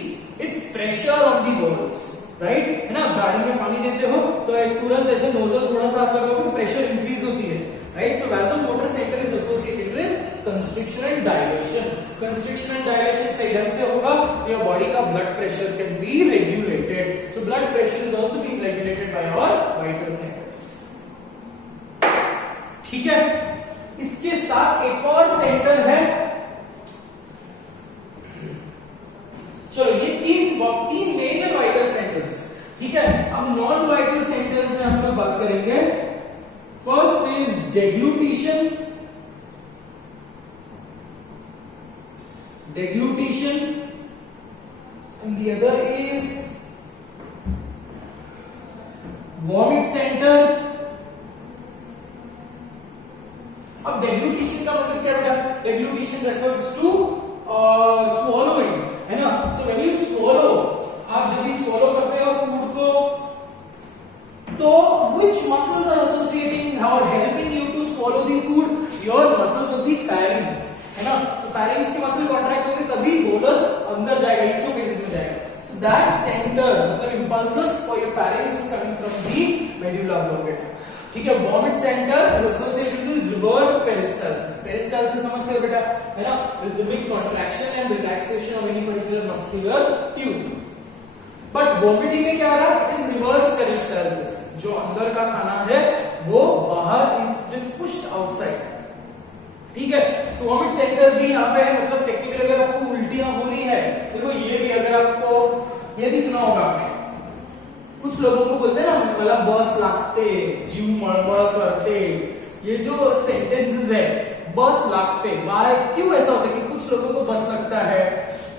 its pressure on the walls, right, है ना. गार्डन में पानी देते हो तो एक तुरंत ऐसे नोजल थोड़ा सा आप लगाओगे तो प्रेशर इंक्रीज होती है, राइट. सो vasomotor center is associated with constriction and dilation. Constriction and dilation सही ढंग से होगा तो your body का blood pressure can be regulated. So blood pressure is also being regulated by our vital centers. ठीक है. इसके साथ एक और सेंटर है, चलो ये तीन मेजर वाइटल सेंटर्स, ठीक है. अब नॉन वाइटल सेंटर्स में हम लोग बात करेंगे. First is deglutition, and the other is vomit center. अब deglutition का मतलब क्या बेटा, deglutition refers to swallowing, है ना. So when you swallow, आप जब भी swallow करते हो फूड को, तो which muscles are associating or helping you to swallow the food? Your muscles of the pharynx, है ना. तो pharynx के मसल कॉन्ट्रैक्ट होंगे तभी बोलस अंदर जाएगा, इसोफेगस में जाएगा. So that center मतलब impulses for your pharynx is coming from the medulla oblongata. ठीक है. vomit center is associated with reverse peristalsis. peristalsis समझते हो बेटा, है ना, rhythmic contraction and relaxation of any particular muscular tube. But vomiting में क्या आ रहा है, इट इज रिवर्स पेरिस्टाल्सिस. जो अंदर का खाना है वो बाहर, इट इज पुश्ड आउटसाइड, ठीक है. सो वॉमिट सेंटर भी यहाँ पे है. मतलब टेक्निकली अगर आपको उल्टियां हो रही है, देखो ये भी, अगर आपको ये भी सुना होगा आपने, कुछ लोगों को बोलते हैं ना मतलब बस लागते, जीव मड़मड़ करते, ये जो सेंटेंसेस है बस लागते, वाई क्यों ऐसा होता है कि कुछ लोगों को बस लगता है,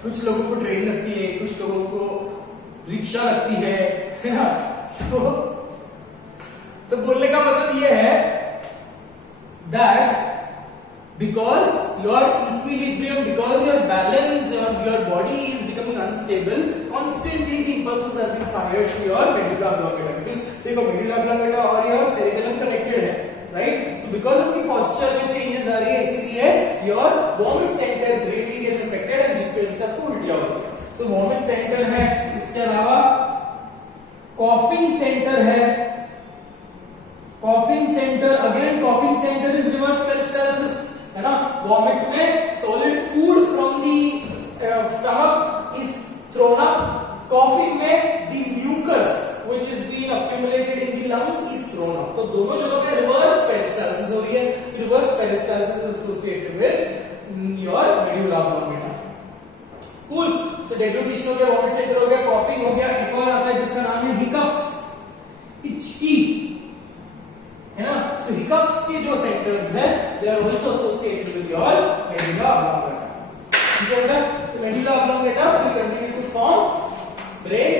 कुछ लोगों को ट्रेन लगती है, कुछ लोगों को रिक्शा लगती है ना. तो बोलने का मतलब ये है that because your equilibrium, because your balance or your body is becoming unstable, constantly the impulses are being fired to your medulla oblongata. Because देखो medulla oblongata और your cerebellum connected है, right. So because of the posture में changes आ रही है, इसीलिए your vomit center greatly gets affected and जिसकी वजह से आपको उल्टियां होती है. So vomit center है. इसके अलावा coughing center है. coughing center, again coughing center is reverse peristalsis, है ना. vomit में solid food from the stomach is thrown up. coughing में the mucus which is being accumulated in the lungs is thrown up. तो दोनों जगह पे reverse peristalsis हो रही है. reverse peristalsis is associated with your medulla oblongata. Cool. So deglutition हो गया, vomit center हो गया, coughing हो गया. एक और आता है जिसका नाम है hiccups, itchy, है ना. So hiccups के जो centers है they are also associated with your medulla oblongata. ठीक है बेटा. तो medulla oblongata will continue to form brain,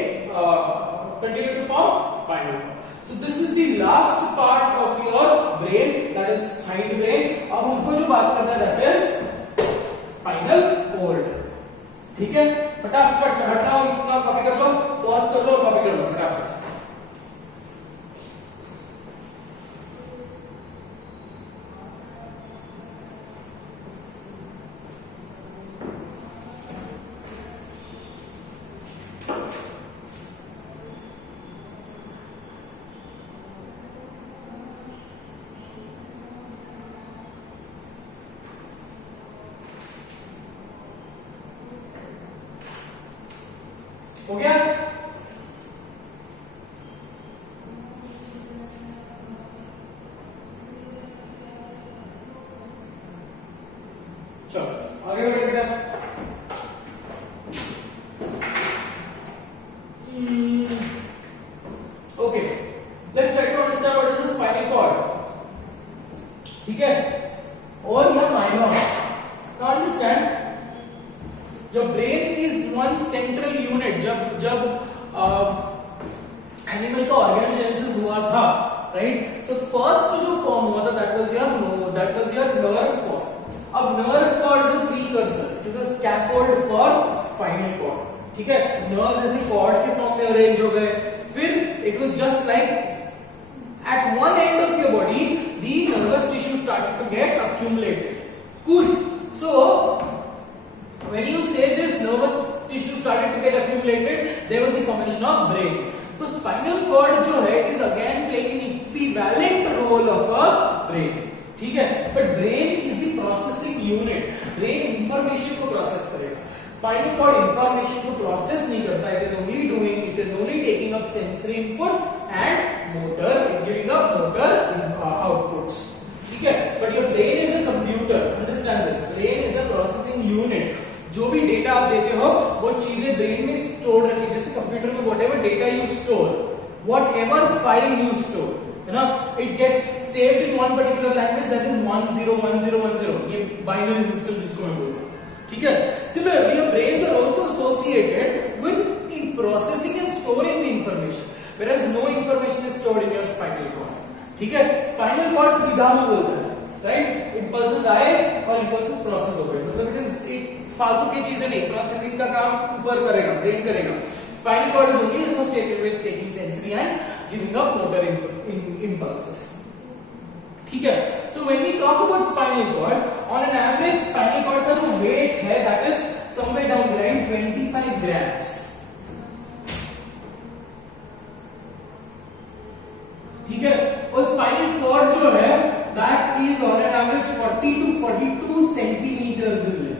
continue to form spinal cord. So this is the last part of your brain, that is hind brain. अब हमको जो बात करना है that is spinal cord. ठीक है. फटाफट हटाओ, इतना कॉपी कर लो, पॉज कर लो, कॉपी कर लो फटाफट. हो गया. चलो आगे बढ़े बेटा. Okay, let's try to understand what is the spinal cord. ठीक है. और यह minor. Now understand, your brain is one central unit. जब एनिमल का ऑर्गेनोजेनेसिस हुआ था, राइट? सो फर्स्ट जो फॉर्म हुआ था that was your nerve cord. अब nerve cord is a precursor, it is a scaffold for spinal cord. ठीक है, नर्व्स ऐसे कॉर्ड के फॉर्म में अरेंज हो गए. फिर it was just like at one end of your body the nervous tissue started to get accumulated. Cool. So when you say this nervous tissue started to get accumulated, there was the formation of brain. So spinal cord जो है is again playing an equivalent role of a brain. ठीक है, but brain is the processing unit. brain information को process करेगा. Spinal cord information को process नहीं करता. It is only taking up sensory input and motor, giving up motor outputs. ठीक है, but your brain is a computer. Understand this. Brain is a processing unit. जो भी डेटा आप देते हो वो चीजें ब्रेन में स्टोर रखी, जैसे कंप्यूटर में whatever data you store, whatever file you store, है ना, it gets saved in one particular language, that is 101010. ये बाइनरी सिस्टम जिसको मैं बोलता हूँ. ठीक है, similarly your brains are also associated with in processing and storing the information, whereas no information is stored in your spinal cord. ठीक है, spinal cord सीधा में बोलता है, राइट? इम्पल्सेस आए और इम्पल्सेस प्रोसेस हो गए, मतलब इट फालतू की चीजें नहीं, प्रोसेसिंग का काम ऊपर करेगा, ब्रेन करेगा. Spinal cord is only associated with taking sensory and giving up motor impulses. ठीक है, so when we talk about spinal cord, on an average spinal cord का जो वेट है that is somewhere down the line 25 grams. ठीक है, और spinal cord जो है that is on an average 40 to 42 centimetres in length.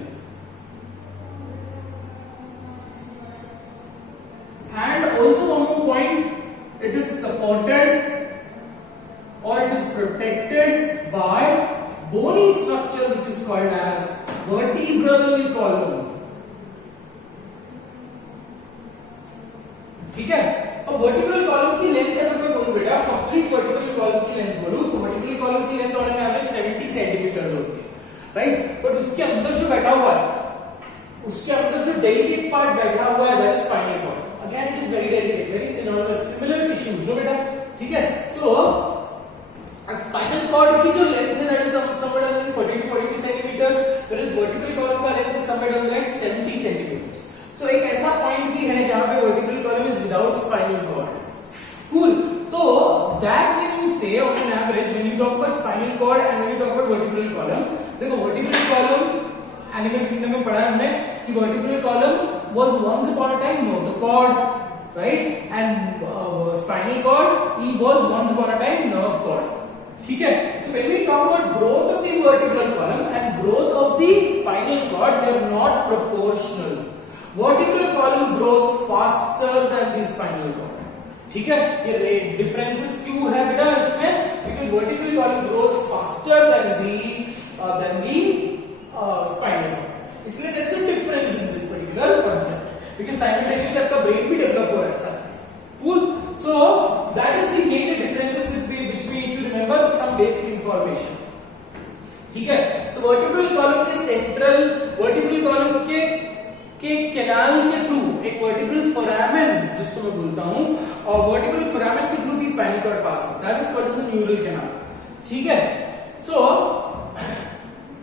And also one more point, it is supported or it is protected by bony structure which is called as vertebral column. ठीक है, अब vertebral column की लेंथ अगर मैं बोलूं बेटा, complete vertebral column की लेंथ बोलूं तो वर्टिब्रल कॉलम की लेंथ ऑन एन एवरेज 70 सेंटीमीटर होती है, राइट? बट उसके अंदर जो बैठा हुआ है, उसके अंदर जो डेलिकेट पार्ट बैठा हुआ है that is spinal cord. Again, it is very delicate, very similar tissues, no बेटा? ठीक है, so spinal cord की जो length है that is somewhere around 40 to 42 centimeters, whereas vertebral column का length is somewhere around like 70 centimeters. So एक ऐसा point भी है जहाँ पे vertebral column is without spinal cord. Cool. तो that when you say on an average when you talk about spinal cord and when you talk about vertebral column, देखो vertebral column animal kingdom में पढ़ा है हमने कि vertebral column was once upon a time notochord, right? And spinal cord he was once upon a time nerve cord. ठीक है, so when we talk about growth of the vertebral column and growth of the spinal cord, they are not proportional. Vertebral column grows faster than the spinal cord. ठीक है, ये differences क्यों है बेटा इसमें? Because vertebral column grows faster than the spinal cord. इसलिए there is a difference in this particular concept because simultaneously आपका brain भी develop हो रहा है sir. Cool. So that is the major differences which we need to remember some basic information. ठीक है, so vertebral column के central vertebral column के कैनाल के थ्रू एक vertebral foramen जिसको मैं बोलता हूँ और vertebral foramen के थ्रू भी spinal cord pass होता है, that is called as a neural canal. ठीक है, so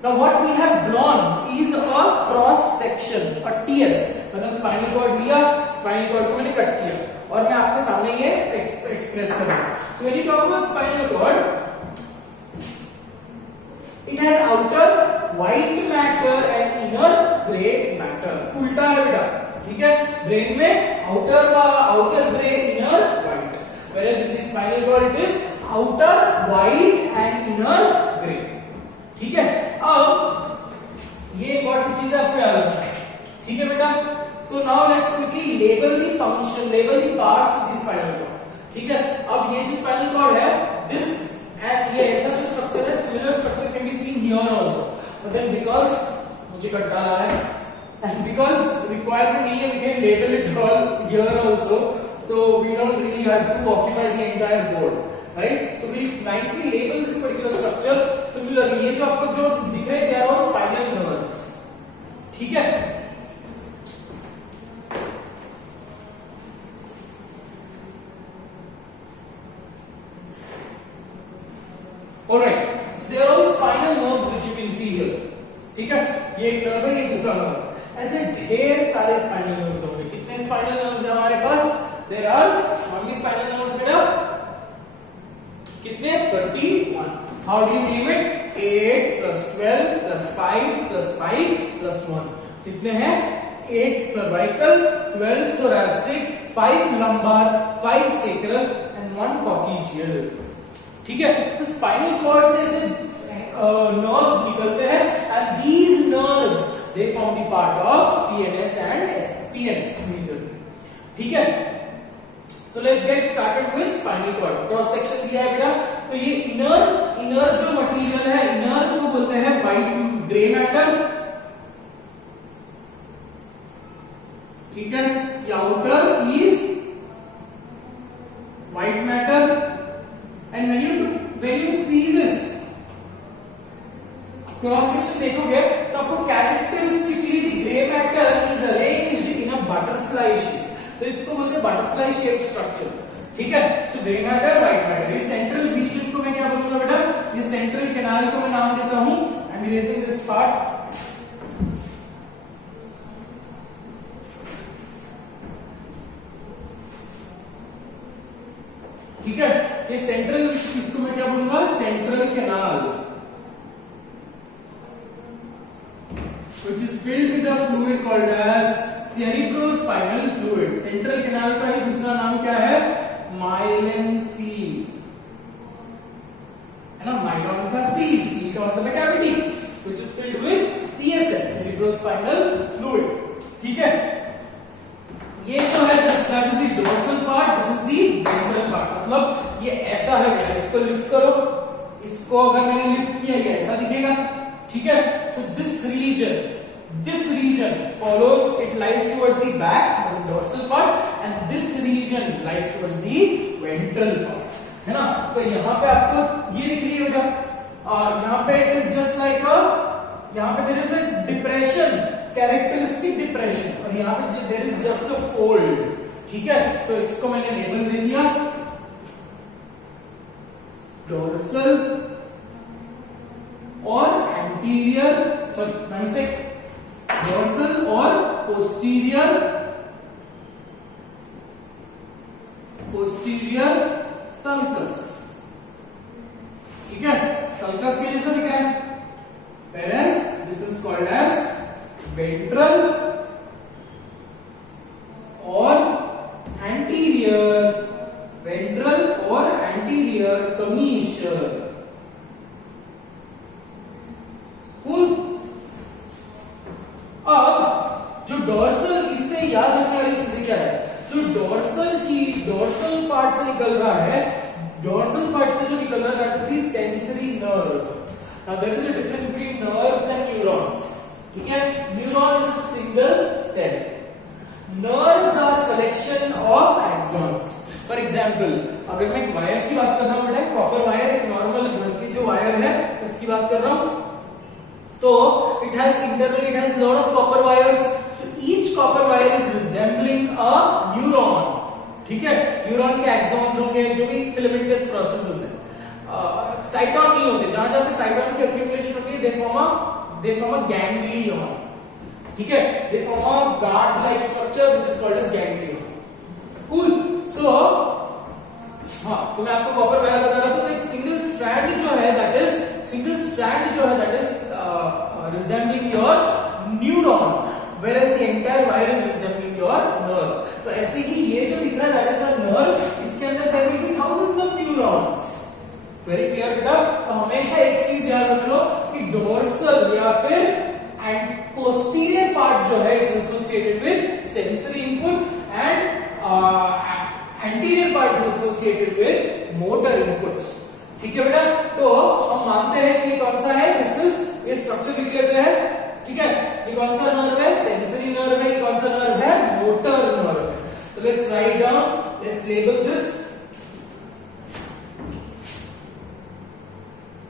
now what we have drawn is a cross section, a TS, मतलब spinal cord लिया, spinal cord को मैंने कट किया और मैं आपके सामने ये एक्सप्रेस कर रहा हूँ. So when you talk about spinal cord, it has outer white matter and inner gray matter. उल्टा है बेटा, ठीक है? ब्रेन में outer gray, inner white, whereas in the spinal cord it is outer white and inner gray. ठीक है, अब ये इंपॉर्टेंट चीज आपको याद रखना है. ठीक है बेटा, तो now let's quickly label the function, label the parts of the spinal cord. ठीक है, अब ये जो स्पाइनल कॉर्ड है दिस एंड ये ऐसा जो स्ट्रक्चर है, similar structure can be seen here also, but then because मुझे कट डाला है एंड बिकॉज़ रिक्वायरमेंट नहीं है we can label it all here also, so we don't really have to occupy the entire board, right? So we nicely label this particular structure. Similarly ये जो आपको जो दिख रहे हैं they are all spinal nerves. ठीक है, Alright, so they are all spinal nerves which you can see here. ठीक है, ये एक नर्व है, ये दूसरा नर्व है। ऐसे ढेर सारे स्पाइनल नर्व्स होंगे। कितने स्पाइनल नर्व्स हैं हमारे पास? There are how many spinal nerves बेटा? कितने? 31. How do you believe it? 8 plus 12 plus 5 plus 5 plus 1. कितने हैं? 8 cervical, 12 thoracic, 5 lumbar, 5 sacral and 1 coccygeal. ठीक है, तो स्पाइनल कॉर्ड से ऐसे nerves निकलते हैं and these nerves they form the part of PNS and PNS majorly. ठीक है, so let's get started with spinal cord. Cross section दिया है बेटा, तो ये इनर जो मटेरियल है, इनर को बोलते हैं व्हाइट ग्रे मैटर, ठीक है, ये outer is white matter and when you see this cross section देखोगे तो आपको characteristically grey matter is arranged in a butterfly shape, तो इसको बोलते हैं बटरफ्लाई शेप स्ट्रक्चर। ठीक है, so grey matter, white matter, ये सेंट्रल रीजन को मैं क्या बोलूंगा बेटा? ये सेंट्रल कैनाल को मैं नाम देता हूं। I am erasing this part. ठीक है, ये सेंट्रल, इसको मैं क्या बोलूंगा? Central canal, which is filled with a fluid called as cerebrospinal fluid. Central canal का ही दूसरा नाम क्या है? माइलिन सील, है ना, माइलॉन का सील, सील का मतलब है cavity, which is filled with CSF, cerebrospinal fluid. ठीक है, ये जो है that is the dorsal part, this is the ventral part। मतलब ये ऐसा है, इसको लिफ्ट करो, इसको अगर मैंने लिफ्ट किया ये ऐसा दिखेगा। ठीक है, so this region follows, it lies towards the back, the dorsal part, and this region lies towards the ventral part, है ना। तो यहाँ पे आपको ये दिख रही है बेटा, और यहाँ पे it is just like a, यहाँ पे there is a depression, characteristic depression, और यहाँ पे there is just a fold। ठीक है, तो इसको मैंने लेबल दे दिया डोर्सल और एंटीरियर, सॉरी मिस्टेक, डोर्सल और पोस्टीरियर सल्कस। ठीक है, सल्कस के जैसा दिख रहा है, whereas this is called as ventral और anterior commissure। अब जो डोर्सल, इससे याद रखने वाली चीजें क्या है? जो डोर्सल पार्ट से निकल रहा है, डोर्सल पार्ट से जो निकल रहा है that is the sensory nerve. Now there is a difference between nerves and neurons. ठीक है, neuron is a single cell, nerves are collection of axons. For example, अगर मैं एक वायर की बात कर रहा हूं बेटा, कॉपर वायर, एक नॉर्मल घर की जो वायर है उसकी बात कर रहा हूं, तो it has lot of copper wires, so each copper wire is resembling a neuron। ठीक है, न्यूरॉन के एक्सॉन्स होंगे जो भी फिलामेंटस प्रोसेसेस है, साइटोन नहीं होते, जहां जहां पे साइटोन की एक्यूमुलेशन होती है दे फॉर्म अ गैंग्लियन। ठीक है, दे फॉर्म अ गांठ like structure which is called as ganglion. Cool, so हाँ, तो मैं आपको कॉपर वायर बता रहा था, तो एक सिंगल स्ट्रैंड जो है that is resembling your neuron, whereas the entire wire is resembling your nerve। तो ऐसे ही ये जो दिख रहा है that is a nerve, इसके अंदर there will be thousands of neurons। Very clear बेटा। तो हमेशा एक चीज याद रख लो कि डोर्सल या फिर posterior part जो है is associated with sensory input and anterior part is associated with motor inputs। ठीक है बेटा, तो हम मानते हैं कि कौन सा है, ये स्ट्रक्चर लिख लेते हैं। ठीक है, ये कौन सा नर्व है? सेंसरी नर्व है। ये कौन सा नर्व है? मोटर नर्व है। So let's write down, let's label this,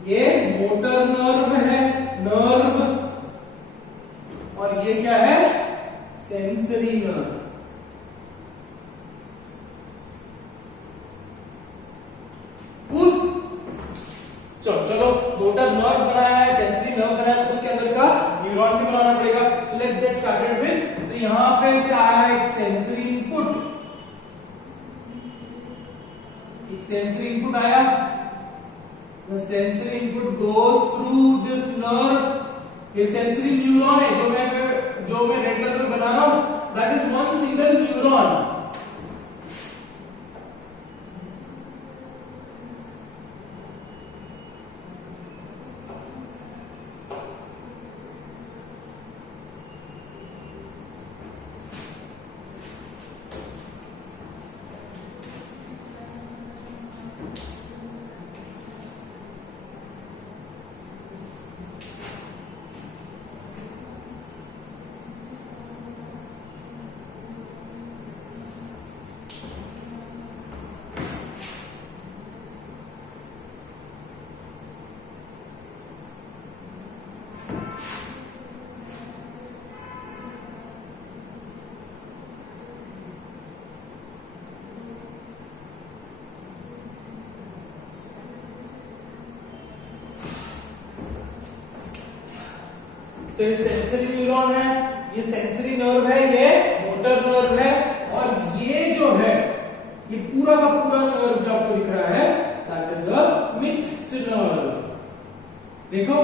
ये मोटर नर्व है, नर्व, और ये क्या है? Sensory nerve. चलो मोटर नर्व बनाया है, सेंसरी नर्व बनाया, तो उसके अंदर का न्यूरॉन भी बनाना पड़ेगा। So let's get started with, तो यहां पे से आया एक सेंसरी इनपुट, एक सेंसरी इनपुट आया, the sensory input goes through this nerve, ये सेंसरी न्यूरॉन है जो मैं रेड कलर में बना रहा हूं, that is one single neuron. तो ये सेंसरी न्यूरॉन है, ये सेंसरी नर्व है, ये मोटर नर्व है, और ये जो है ये पूरा का पूरा नर्व जो आपको दिख रहा है that is a mixed nerve. देखो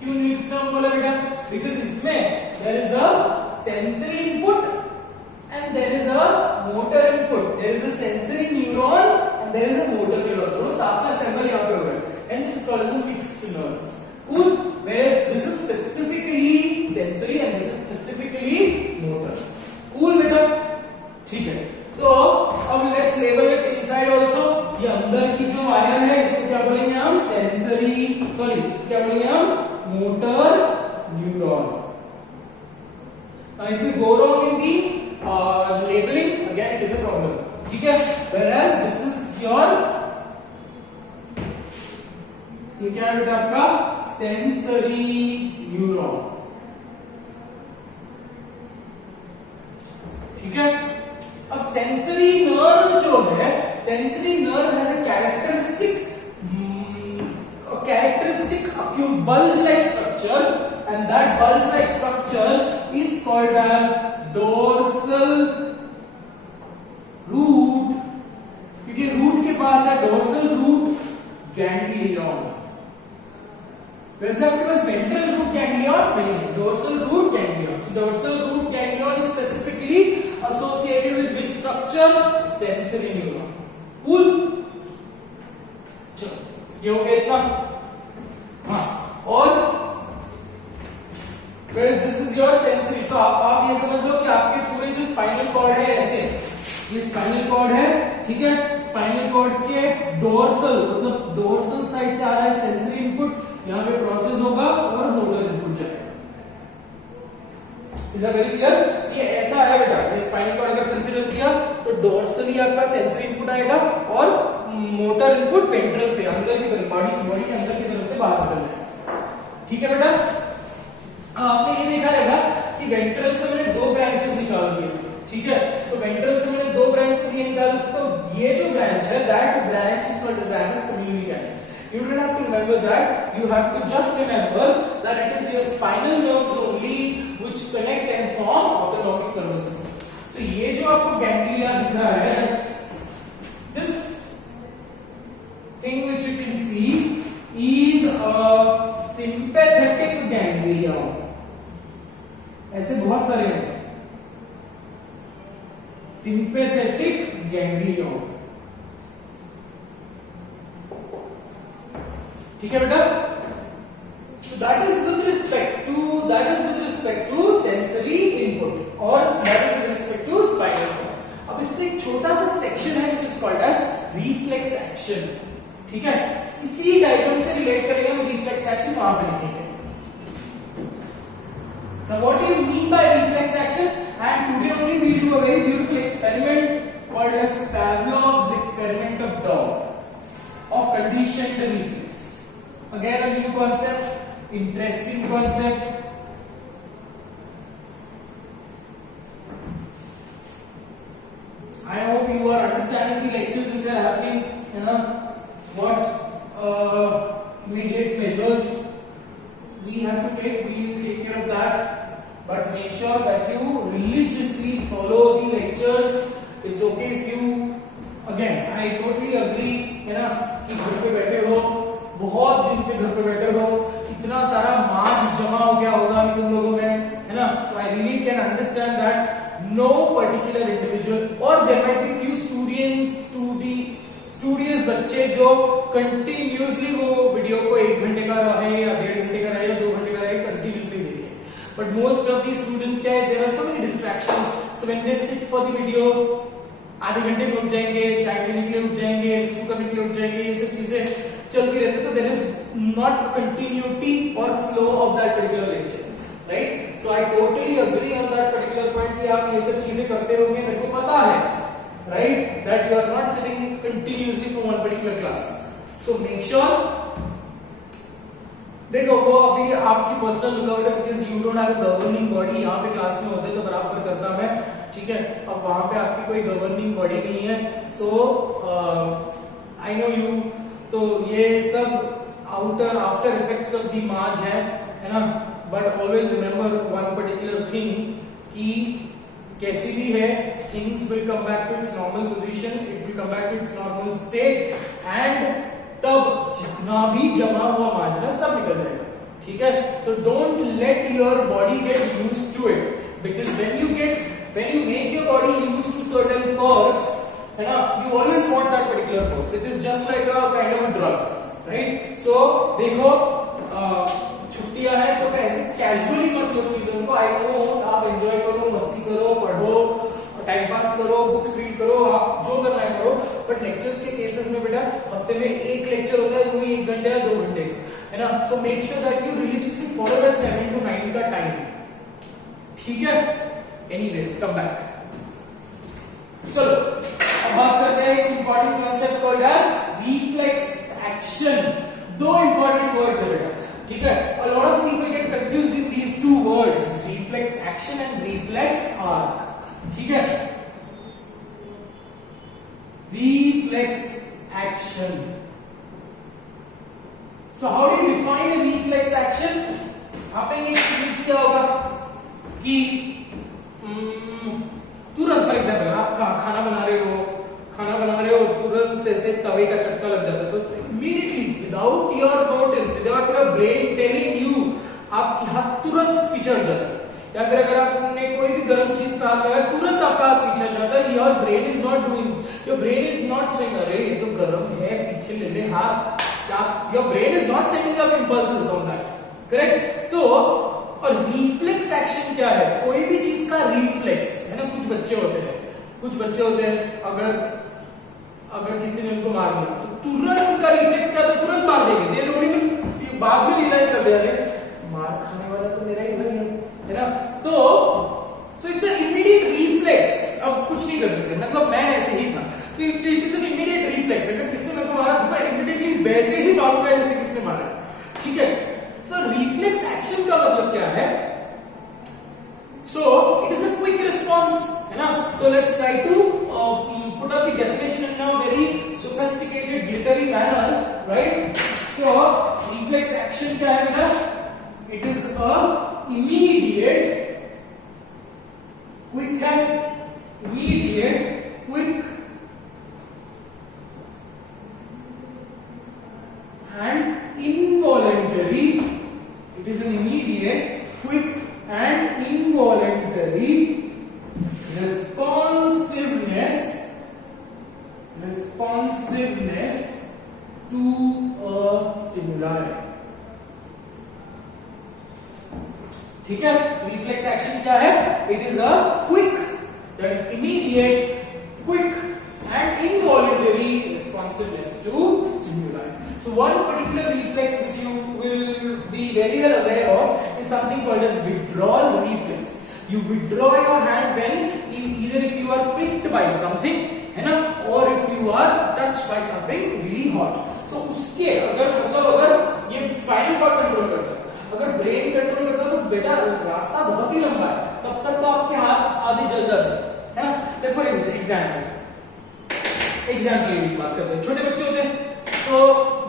क्यों मिक्स्ड नर्व बोला बेटा, बिकॉज इसमें there is a sensory input and there is a motor input, there is a sensory neuron and there is a motor neuron, दोनों साथ में असेंबल यहां पे हो रहा है, hence it is called as a mixed nerve. Cool. Whereas this is specifically sensory and this is specifically motor. Cool बेटा, ठीक है। तो अब let's label it inside also. ये अंदर की जो वायर है इसको क्या बोलेंगे हम, सेंसरी, सॉरी इसको क्या बोलेंगे हम, motor neuron. If you go wrong in the labeling, again it is a problem. ठीक है। Whereas this is your, ये क्या है बेटा आपका, सेंसरी न्यूरॉन। ठीक है। अब सेंसरी नर्व जो है, sensory nerve has a characteristic bulge like structure, and that bulge like structure is called as dorsal root, क्योंकि रूट के पास है डोर्सल रूट गैंग्लियन। वैसे आपके पास वेंट्रल रूट गैंग्लियन नहीं है, dorsal root ganglion. So dorsal root ganglion is specifically associated with which structure, sensory neuron। Cool, चलो ये हो गया इतना। हाँ, और दिस इज योर सेंसरी। तो आप ये समझ लो कि आपके पूरे जो स्पाइनल कॉर्ड है, ऐसे ये स्पाइनल कॉर्ड है, ठीक है। स्पाइनल कॉर्ड के डोर्सल, मतलब डोर्सल साइड से आ रहा है सेंसरी इनपुट, यहां पे प्रोसेस होगा और मोटर इनपुट जाएगा। Is that very clear? ये ऐसा है बेटा, ये स्पाइनल कॉर्ड अगर कंसीडर किया तो डोर्सली आपका सेंसरी इनपुट आएगा और मोटर इनपुट वेंट्रल से, अंदर की तरफ, बॉडी के अंदर की तरफ से बाहर निकल जाएगा। ठीक है बेटा। आपने ये देखा रहेगा कि वेंट्रल से मैंने दो ब्रांचेस निकाल दिए, ठीक है। सो वेंट्रल से मैंने दो ब्रांचेस ये निकाल, तो ये जो ब्रांच है that branch is called as ramus communicans। You don't have to remember that, you have to just remember that it is your spinal nerves only which connect and form autonomic nervous system। So ये जो आपको गैंग्लिया दिख रहा है, this thing which you can see is a sympathetic ganglion। ऐसे बहुत सारे हैं, sympathetic ganglion। ठीक है बेटा। So that is with respect to sensory input और that is with respect to spinal cord। अब इससे एक छोटा सा सेक्शन है which is called as reflex action। ठीक है, इसी डायग्राम से रिलेट करेंगे हम reflex action, वहां पे लिखेंगे। Now what do you mean by reflex action? And today only we will do a very beautiful experiment called as Pavlov's experiment of dog of conditioned reflex। Again a new concept, interesting concept। I hope you are understanding the lectures which are happening, you know what immediate measures we have to take, we will take care of that, but make sure that you religiously follow the lectures. It's okay if you, again I totally agree है ना कि घर पे बैठे हो, बहुत दिन से घर पे बैठे हो, इतना सारा मार्च जमा हो गया होगा तुम लोगों में, है ना. So I really can understand that no particular individual, or there might be few studious बच्चे जो कंटिन्यूसली वो वीडियो को 1 घंटे का रहे या 1.5 घंटे का रहे या 2 घंटे का रहे कंटिन्यूसली देखे. But most of these students क्या है, there are so many distractions, so when they sit for the video, आधे घंटे में उठ जाएंगे, चाय पीने के लिए उठ जाएंगे, सुसु करने के लिए उठ जाएंगे, ये सब चीजें चलती रहती है, तो there is not a continuity or flow of that particular lecture, right? So I totally agree on that particular point कि आप ये सब चीजें करते होंगे, मेरे को पता है, right, that you are not sitting continuously from one particular class. So make sure, देखो वो अभी आपकी पर्सनल लुकआउट है, because you don't have a governing body. यहाँ पे क्लास में होते तो बराबर करता मैं, ठीक है. अब वहां पे आपकी कोई गवर्निंग बॉडी नहीं है, सो आई नो यू, तो ये सब outer after effects of the march है ना. But always remember one particular thing कि कैसी भी है, things will come back to its normal position, it will come back to its normal state, and तब जितना भी जमा हुआ माजरा सब निकल जाएगा, ठीक है. So don't let your body get used to it, because when you make your body used to certain perks, है ना, you always want that particular perks. It is just like a kind of a drug, right? So देखो छुट्टियां हैं तो ऐसे कैजुअली मत लो चीजों को. आई नो आप एंजॉय करो, मस्ती करो, पढ़ो, टाइम पास करो, बुक्स रीड करो, आप जो करना है करो, बट लेक्चर्स के केसेस में बेटा हफ्ते में एक लेक्चर होता है, वो भी 1 घंटे या 2 घंटे, है ना. So make sure that you religiously follow that 7 to 9 का टाइम, ठीक है. Anyways come back. चलो अब बात करते हैं important concept called as reflex action. 2 important words है बेटा, ठीक है. A lot of people get confused in these 2 words, reflex action and reflex arc, ठीक है. Reflex action. So how do you define a reflex action? आपने ये एक्सपीरियंस किया होगा कि तुरंत, फॉर एग्जाम्पल आप खाना बना रहे हो तुरंत ऐसे तवे का चक्का लग जाता है, तो immediately without your notice, without your brain telling you, आपके हाथ तुरंत पिछड़ जाता है. या फिर अगर आपने कोई भी गर्म चीज पे हाथ लगाया तुरंत आपका हाथ पिछड़ जाता है. Your brain is not doing, your brain is not saying अरे ये तो गर्म है पीछे ले ले हाथ. Your brain is not sending up impulses on that, correct. So और रिफ्लेक्स एक्शन क्या है? कोई भी चीज का रिफ्लेक्स, है ना. कुछ बच्चे होते हैं अगर किसी ने उनको मार दिया तो तुरंत उनका रिफ्लेक्स क्या, तो तुरंत मार देंगे. दे लोग बाद में रियलाइज कर दे अरे मार खाने वाला तो मेरा ही भाई है ना. तो so it's an immediate reflex. अब कुछ नहीं कर सकते, मतलब मैं ऐसे ही था. सो it is an immediate reflex. अगर किसने मेरे को मारा तो मैं इमीडिएटली वैसे ही मारूंगा जैसे किसने मारा, ठीक है. सो रिफ्लेक्स एक्शन का मतलब क्या है? So it is a quick response, है ना. तो let's try to put up the definition in a very sophisticated glittery manner, right? So reflex action क्या है बेटा? It is a immediate, quick and involuntary. It is an immediate, quick and involuntary responsiveness to a stimuli, ठीक है. Reflex action क्या है? It is a quick, that is immediate, quick and involuntary responsiveness to stimuli. So one particular reflex which you will be very well aware of is something called as withdrawal reflex. You withdraw your hand when either if you are pricked by something, है ना, or if you are touched by something really hot. So उसके अगर ये spinal cord control करता है, अगर brain control करता है तो बेटा रास्ता बहुत ही लंबा है, तब तक तो आपके हाथ आधे जल जाते हैं, है ना. फॉर एग्जाम्पल की बात करते हैं. छोटे बच्चे होते हैं तो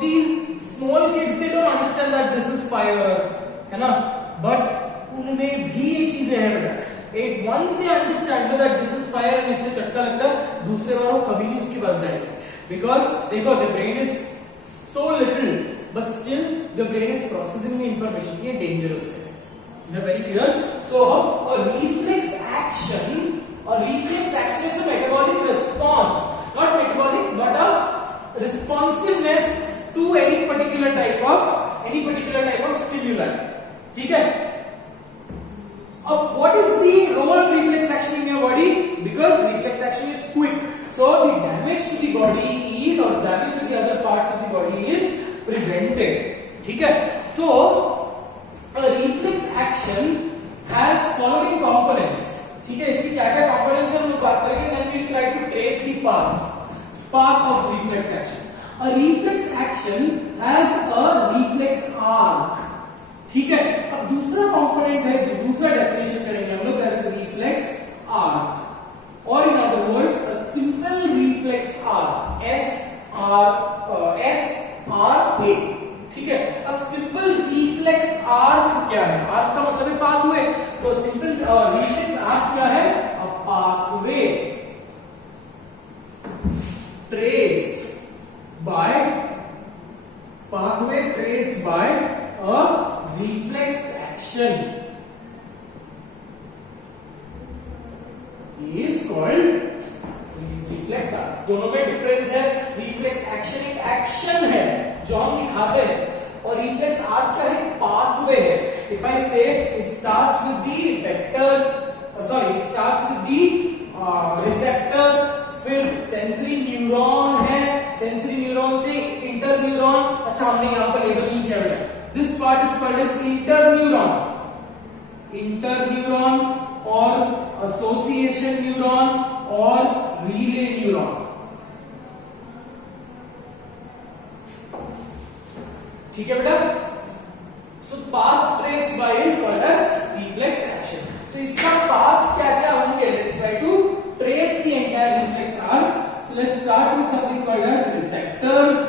these small kids they understand that this is fire, है ना, बट उनमें भी ये चीजें हैं बेटा, एक once they understand that this is fire and इससे चटका लगता है, दूसरे बार वो कभी नहीं उसके पास जाएंगे, बिकॉज देखो the brain is so little but still the brain is processing the information, ये डेंजरस है. Is it very clear? So a reflex action is a metabolic response, not metabolic but a responsiveness to any particular type of stimuli. ठीक है. अब what is the role of reflex action in your body? Because reflex action is quick, so the damage to the body is, or damage to the other parts of the body is prevented. ठीक है. तो a reflex action has following components. ठीक है, इसकी क्या क्या components हैं हम लोग बात करेंगे, then we'll try to trace the path of reflex action. A reflex action has a reflex arc. ठीक है. अब दूसरा component है, जो दूसरा definition करेंगे हम लोग, that is reflex arc, or in other words a simple reflex arc, SRA. ठीक है. अ सिंपल रिफ्लेक्स आर्क क्या है? आर्क का मतलब है पाथवे, तो सिंपल रिफ्लेक्स आर्क क्या है? A pathway traced by a reflex action is called reflex arc. दोनों में डिफरेंस है. रिफ्लेक्स एक्शन एक एक्शन है जो हम दिखाते हैं, और रिफ्लेक्स आर्क क्या है? पाथवे है. If I say it starts with the effector, it starts with the receptor, फिर सेंसरी न्यूरॉन है, सेंसरी न्यूरॉन से इंटरन्यूरॉन. अच्छा, हमने यहां पर लेबल नहीं किया है. This part is called as interneuron और एसोसिएशन न्यूरॉन और रिले न्यूरॉन. ठीक है बेटा. So path traced by is called as reflex action. So इसका पाथ क्या क्या होंगे? Let's try to trace the entire reflex arc. So let's start with something called as receptors.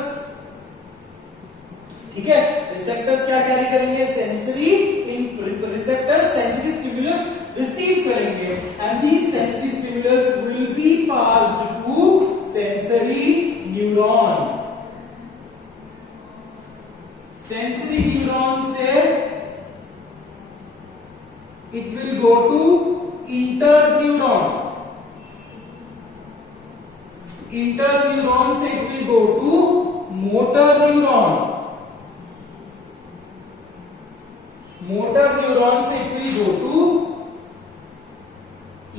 ठीक है. रिसेप्टर्स क्या कैरी करेंगे? Sensory receptors sensory stimulus receive करेंगे, and these sensory stimulus will be passed to sensory neuron. Sensory neuron से it will go to interneuron, interneuron से it will go to motor neuron, motor neuron से it will go to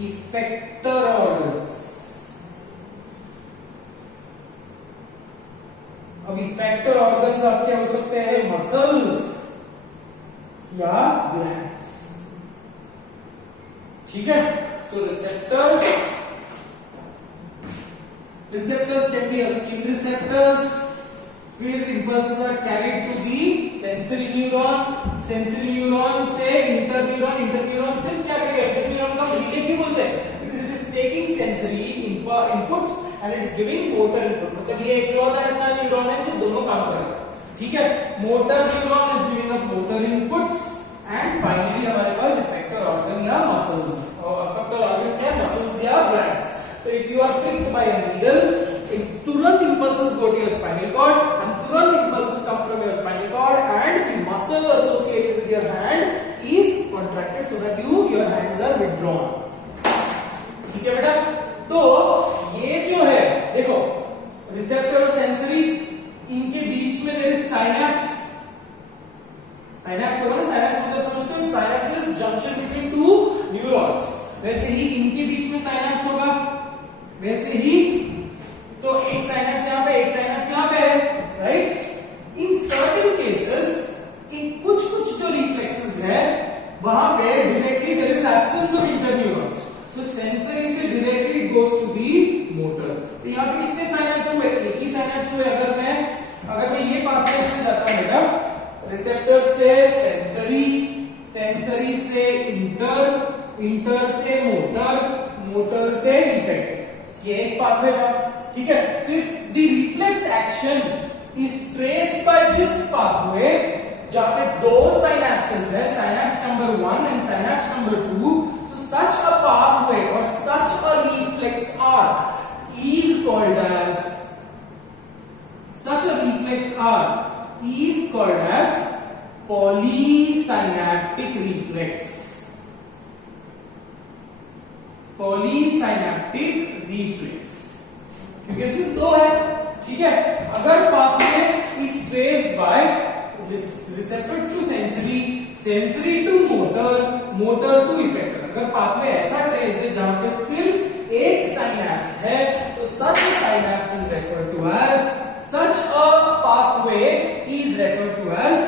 effector organs. अब effector organs आपके हो सकते हैं muscles या glands. ठीक है. So receptors can be skin receptors, फिर impulses are carried to the sensory neuron, sensory neuron से internuron, internuron से क्या करेगा? internuron का relay क्यों बोलते हैं? Because it is taking sensory inputs and it is giving motor input. मतलब ये एक ऐसा न्यूरॉन है जो दोनों काम करेगा. ठीक है. motor neuron is giving up motor inputs and finally हमारे पास effector organ या muscles, effector organ क्या है? muscles या glands. So if you are pricked by a needle, तुरंत impulses go to your spinal cord and तुरंत impulses come from your spinal cord and the muscle associated with your hand is contracted so that your hands are withdrawn. ठीक है बेटा. तो ये जो है देखो रिसेप्टर और सेंसरी, इनके बीच में देयर इज साइनैप्स. साइनैप्स होगा ना, साइनैप्स मतलब समझते हो? Synapse is junction between two neurons. वैसे ही इनके बीच में साइनैप्स होगा, वैसे ही तो एक साइनैप्स यहाँ पे, एक साइनैप्स यहाँ पे है, right. In certain cases, in कुछ जो रिफ्लेक्सेस है वहां पे directly there is absence of interneurons. So sensory से directly it goes to the motor. तो यहाँ पे कितने साइनैप्स हुए? एक ही साइनैप्स हुए. अगर मैं ये पाथवे से जाता हूं बेटा, रिसेप्टर से सेंसरी, सेंसरी से इंटर से मोटर से इफेक्ट, ये एक पाथवे था. ठीक है. So if the reflex action is traced by this pathway, जहां पे दो साइनेप्सेस है, synapse number 1 and synapse number 2, so such a pathway or such a reflex arc is called as polysynaptic reflex. Polysynaptic reflex, क्योंकि इसमें दो है, ठीक है। अगर pathway is traced by receptor to sensory, sensory to motor, motor to effector, अगर pathway ऐसा traced है जहां पे सिर्फ एक साइनेप्स है, तो such synapse is referred to as, such a pathway is referred to as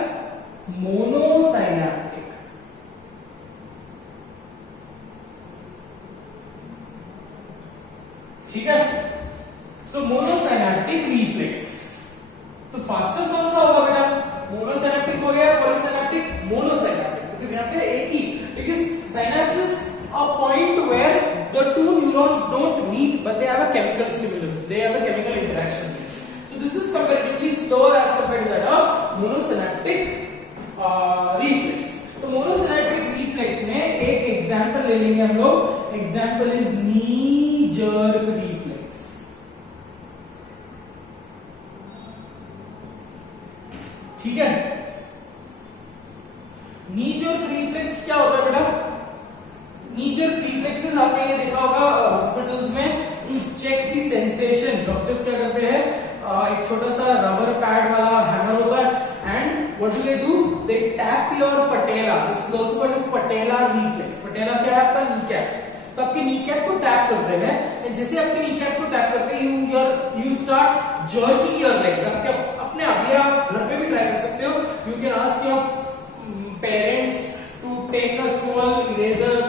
monosynaptic. ठीक है, सो मोनोसाइनेप्टिक रिफ्लेक्स। तो फास्टर कौन सा होगा बेटा? मोनोसाइनेप्टिक हो गया, पॉलीसाइनेप्टिक, मोनोसाइनेप्टिक, बिकॉज़ यहां पे एक ही, because synapse is a point where the two neurons don't meet but they have a chemical stimulus, they have a chemical interaction. So this is comparatively slower as compared to that of monosynaptic reflex. तो monosynaptic reflex में एक एग्जांपल ले लेंगे हम लोग, example is knee jerk reflex। ठीक है, knee jerk reflex क्या होता है बेटा? knee jerk reflexes आपने ये देखा होगा हॉस्पिटल्स में, to check the sensation doctors क्या करते हैं, एक छोटा सा रबर पैड वाला हैमर होता है, and what do they tap your patella, this is also called as patella reflex. Patella क्या है? आपका नी कैप। तो आपके नी कैप को टैप करते हैं, एंड जैसे आपके नी कैप को टैप करते हैं, you start jerking your legs. आपके अपने आप, ये आप घर पे भी ट्राई कर सकते हो। You can ask your parents to take a small erasers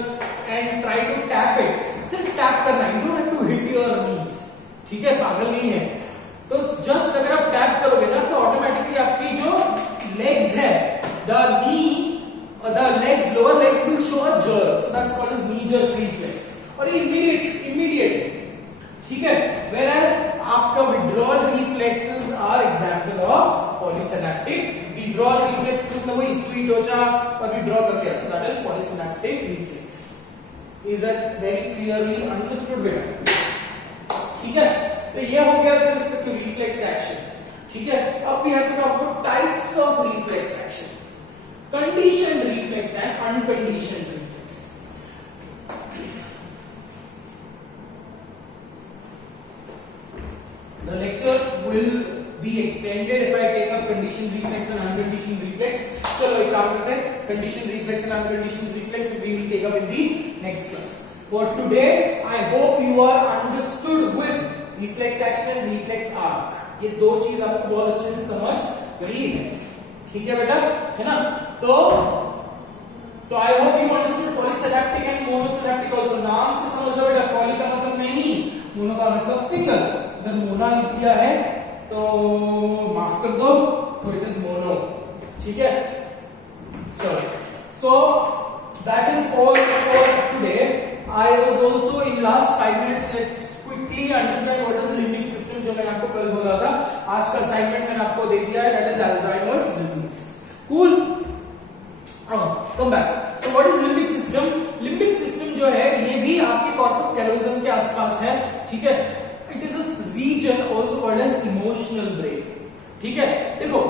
and try to tap it. सिर्फ टैप करना, you don't have to hit your knees, ठीक है, पागल नहीं है। तो जस्ट अगर आप टैप करोगे ना, तो ऑटोमेटिकली आपकी जो लेग्स है, the legs, lower legs will show a jerk, so that's called as knee jerk reflex, और immediate, ठीक है। whereas आपका withdrawal reflexes are example of polysynaptic। withdrawal reflex मतलब वही सुई टोचा और withdraw कर लिया, so that is polysynaptic reflex। is that very clearly understood बेटा? ठीक है, तो ये हो गया with respect to reflex action, ठीक है। अब we have to talk about types of reflex action, conditioned reflex and unconditioned reflex. The lecture will be extended if I take up conditioned reflex and unconditioned reflex. चलो एक काम करते हैं, conditioned reflex and unconditioned reflex we will take up in the next class. For today, I hope you are understood with reflex action and reflex arc। ये दो चीज आपको बहुत अच्छे से समझ गई है, ठीक है बेटा, है ना? तो I hope you understood polysynaptic and monosynaptic also। नाम से समझ लो बेटा, पॉली का मतलब मेनी, मोनो का मतलब सिंगल। अगर मोना लिख दिया है तो माफ कर दो, तो इट इज मोनो, ठीक है। चलो, so that is all for today। I was also in last 5 minutes, let's quickly understand what is limbic system, जो मैंने आपको कल बोला था। आज का असाइनमेंट मैंने आपको दे दिया है, that is Alzheimer's disease। Cool? Come back। So what is limbic system? Limbic system जो है ये भी आपके corpus callosum के आसपास है, ठीक है। It is a region also called as emotional brain, ठीक है। देखो,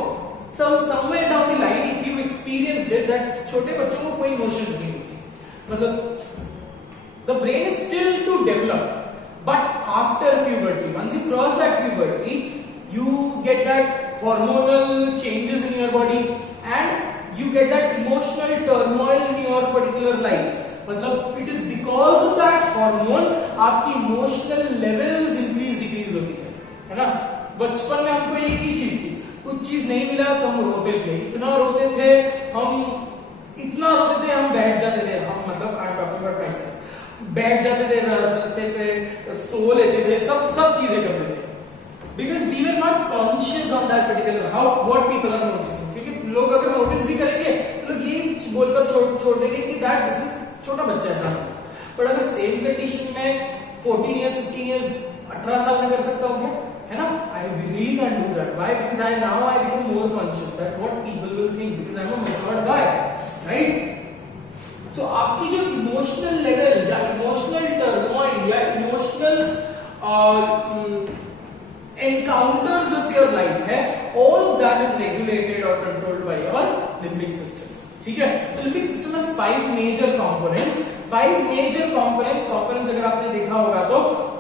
somewhere down the line if you experienced it that छोटे बच्चों को कोई इमोशंस नहीं होती, मतलब the brain is still to develop, but after puberty, once you cross that puberty, you get that hormonal changes in your body and you get that emotional turmoil in your particular life। मतलब it is because of that hormone आपकी emotional levels increase decrease होती है ना। बचपन में हमको एक ही चीज थी, कुछ चीज नहीं मिला तो हम रोते थे, इतना रोते थे हम बैठ जाते थे, हम मतलब I am talking about my self, बैठ जाते थे रास्ते पे, सो लेते थे, सब चीजें करते थे, because we were not conscious on that particular how what people are noticing. क्योंकि लोग अगर नोटिस भी करेंगे तो लोग ये बोलकर छोड़ देंगे कि दैट दिस इज छोटा बच्चा है। बट अगर सेम कंडीशन में 14 इयर्स 15 इयर्स 18 साल में कर सकता हूँ क्या? है ना. I really can't do that. Why? Because I become more conscious that what people will think, because I'm a matured guy, right? So आपकी जो इमोशनल लेवल या इमोशनल टर्मोइल या emotional encounters of your life है, all of that is regulated or controlled by your limbic system. ठीक है. So limbic system has 5 major components. 5 major components अगर आपने देखा होगा तो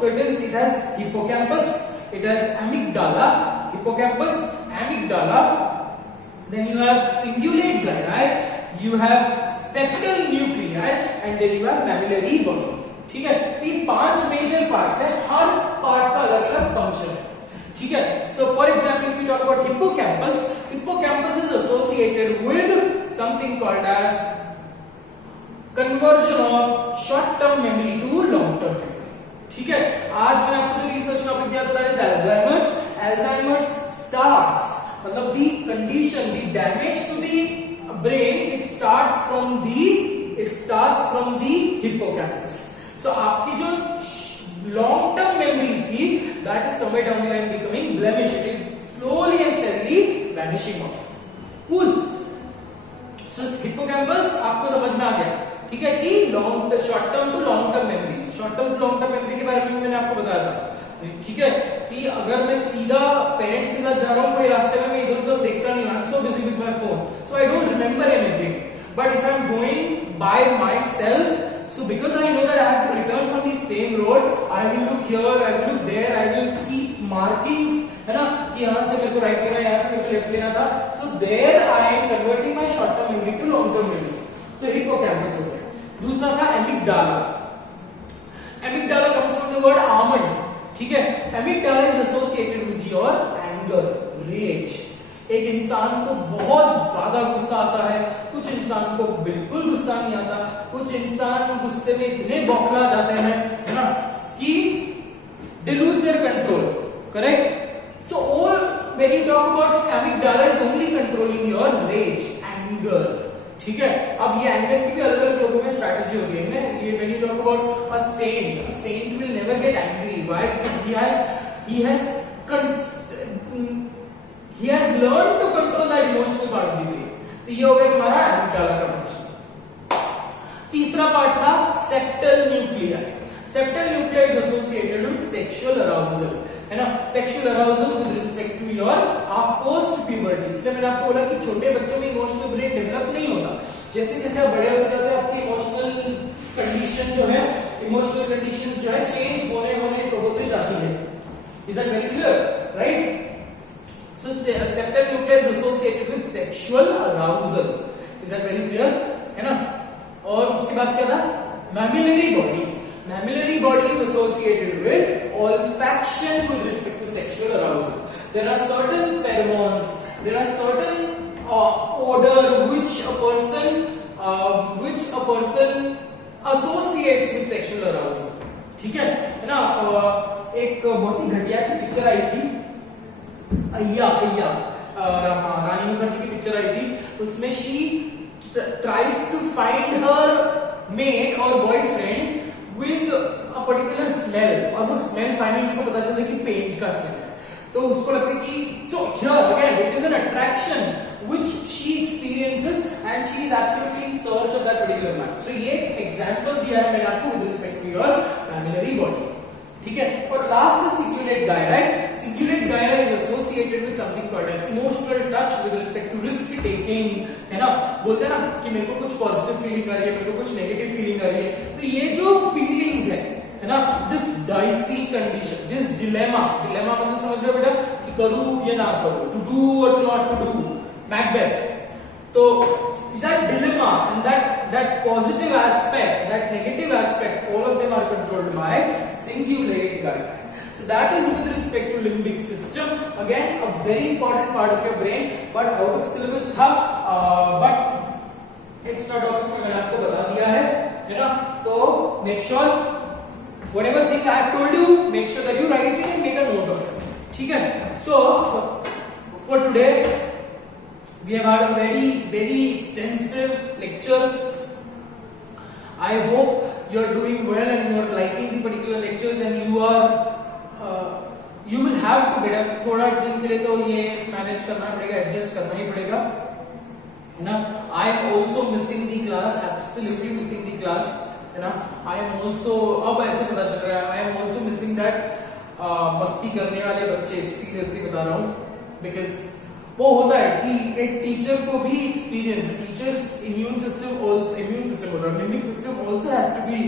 it has hippocampus, it has amygdala, hippocampus, amygdala, then you have cingulate gyri, you have septal nuclei, and then you have mammillary body. ठीक है. तो ये 5 major parts है, हर पार्ट का अलग अलग फंक्शन है. ठीक है. So for example, if you talk about hippocampus is associated with something called as conversion of short term memory to long term memory. ठीक है. आज मैंने आपको जो रिसर्च टॉपिक दिया था Alzheimer's starts, मतलब the condition, the damage to the brain, it starts from the hippocampus. So आपकी जो long term memory थी, that is somewhere down the line becoming blemish. It is slowly and steadily vanishing off. Cool. So hippocampus आपको समझ में आ गया. ठीक है कि short term to long term memory के बारे में मैंने आपको बताया था. ठीक है कि अगर मैं सीधा पेरेंट्स के साथ जा रहा हूँ कोई रास्ते में, मैं इधर उधर देखता नहीं, I'm so busy with my phone, so I don't remember anything. But if I'm going by myself, so because I know that I have to return from the same road, I will look here, I will look there, I will keep markings, है ना, कि यहाँ से मेरे को राइट लेना, यहाँ से मेरे को लेफ्ट लेना था. So there I am converting my short term memory to long term memory. So hippocampus हो गया. दूसरा था amygdala. Amygdala comes from the word almond. ठीक है. Amygdala is associated with your anger, rage. एक इंसान को बहुत ज्यादा गुस्सा आता है, कुछ इंसान को बिल्कुल गुस्सा नहीं आता, कुछ इंसान गुस्से में इतने बौखला जाते हैं, है ना, कि they lose their control. Correct? So all when you talk about amygdala is only controlling your rage, anger. ठीक है. अब ये एंगर की भी अलग अलग लोगों में स्ट्रैटेजी होती है ना. ये when you talk about a saint will never get angry. Why? Because he has learned to control that emotional part of the brain. तो ये हो गया तुम्हारा amygdala का फंक्शन. तीसरा पार्ट था septal nuclei. Septal nuclei is associated with sexual arousal, है ना. Sexual arousal with respect to your post puberty. इसलिए मैंने आपको बोला कि छोटे बच्चों में इमोशनल ब्रेन डेवलप नहीं होता. जैसे जैसे आप बड़े होते जाते हैं आपकी इमोशनल कंडीशन जो है चेंज होते जाती है. Is that very clear? Right? So septal nuclei is associated with sexual arousal. Is that very clear? है ना. और उसके बाद क्या था? Mammillary body. Mammillary body is associated with olfaction with respect to sexual arousal. There are certain pheromones, there are certain odor which a person associates with sexual arousal. ठीक है ना. एक बहुत ही घटिया सी पिक्चर आई थी, अय्या रानी मुखर्जी की पिक्चर आई थी. उसमें she tries to find her mate और boyfriend with a particular smell, और वो स्मेल फाइनली उसको पता चलता है कि पेंट का स्मेल है. तो उसको लगता है कि so here again it is an attraction which she experiences and she is absolutely in search of that particular man. So ये एग्जांपल दिया है मैंने आपको with respect to your mammillary body. ठीक है. और लास्ट है cingulate gyri. Cingulate gyri is associated with something called as emotional touch with respect to risk taking, है ना. बोलते हैं ना कि मेरे को कुछ पॉजिटिव फीलिंग आ रही है, मेरे को कुछ नेगेटिव फीलिंग आ रही है. तो ये जो फीलिंग्स है ना, this dicey condition, this dilemma मतलब समझ रहे हो बेटा कि करूं या ना करूं, टू डू और to not to do, Macbeth. So that dilemma and that positive aspect, that negative aspect, all of them are controlled by cingulate gyri. So that is with respect to limbic system. Again, a very important part of your brain, but out of syllabus था, but extra topic में मैंने आपको बता दिया है ना. तो make sure whatever thing I have told you, make sure that you write it and make a note of it. ठीक है. So for today we have had a very extensive lecture. I hope you are doing well and you are liking the particular lectures, and you will have to get up, थोड़ा दिन के लिए तो ये मैनेज करना पड़ेगा, एडजस्ट करना ही पड़ेगा, है ना. I am also missing the class, absolutely missing दी क्लास, है ना. आई एम ऑल्सो, अब ऐसे पता चल रहा है, I am also missing that मस्ती करने वाले बच्चे, सीरियसली बता रहा हूँ. बिकॉज वो होता है कि एक टीचर को भी experience, teachers immune system also, immune system और limbic system also has to be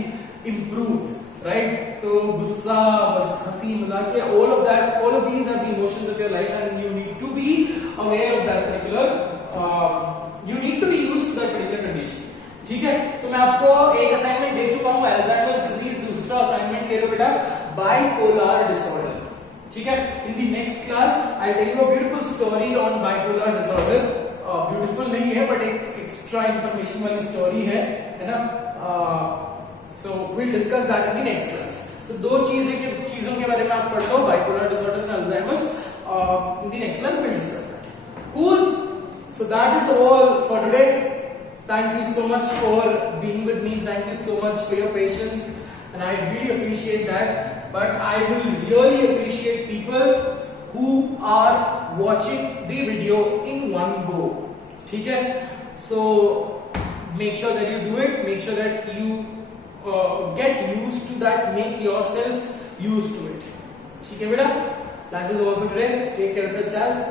improved, right. तो गुस्सा, हंसी मजाक, all of that, all of these are the emotions of your life and you need to be aware of that particular, you need to be used to that particular condition. ठीक है, तो मैं आपको एक असाइनमेंट दे चुका हूं, अल्जाइमर्स डिजीज. दूसरा असाइनमेंट ले लो बेटा, बाइपोलर डिसऑर्डर. ठीक है, in the next class I tell you a beautiful story on bipolar disorder. Beautiful नहीं है बट एक एक्स्ट्रा इंफॉर्मेशन वाली स्टोरी है ना. So will discuss that in the next class. So दो चीजों के बारे में आप पढ़ लो, bipolar disorder and Alzheimer's. In the next class will discuss that. Cool. So that is all for today. Thank you so much for being with me. Thank you so much for your patience, and I really appreciate that. But I will really appreciate people who are watching the video in one go. ठीक है? So make sure that you do it. Make sure that you get used to that. Make yourself used to it. ठीक है बेटा? That is all for today. Take care of yourself.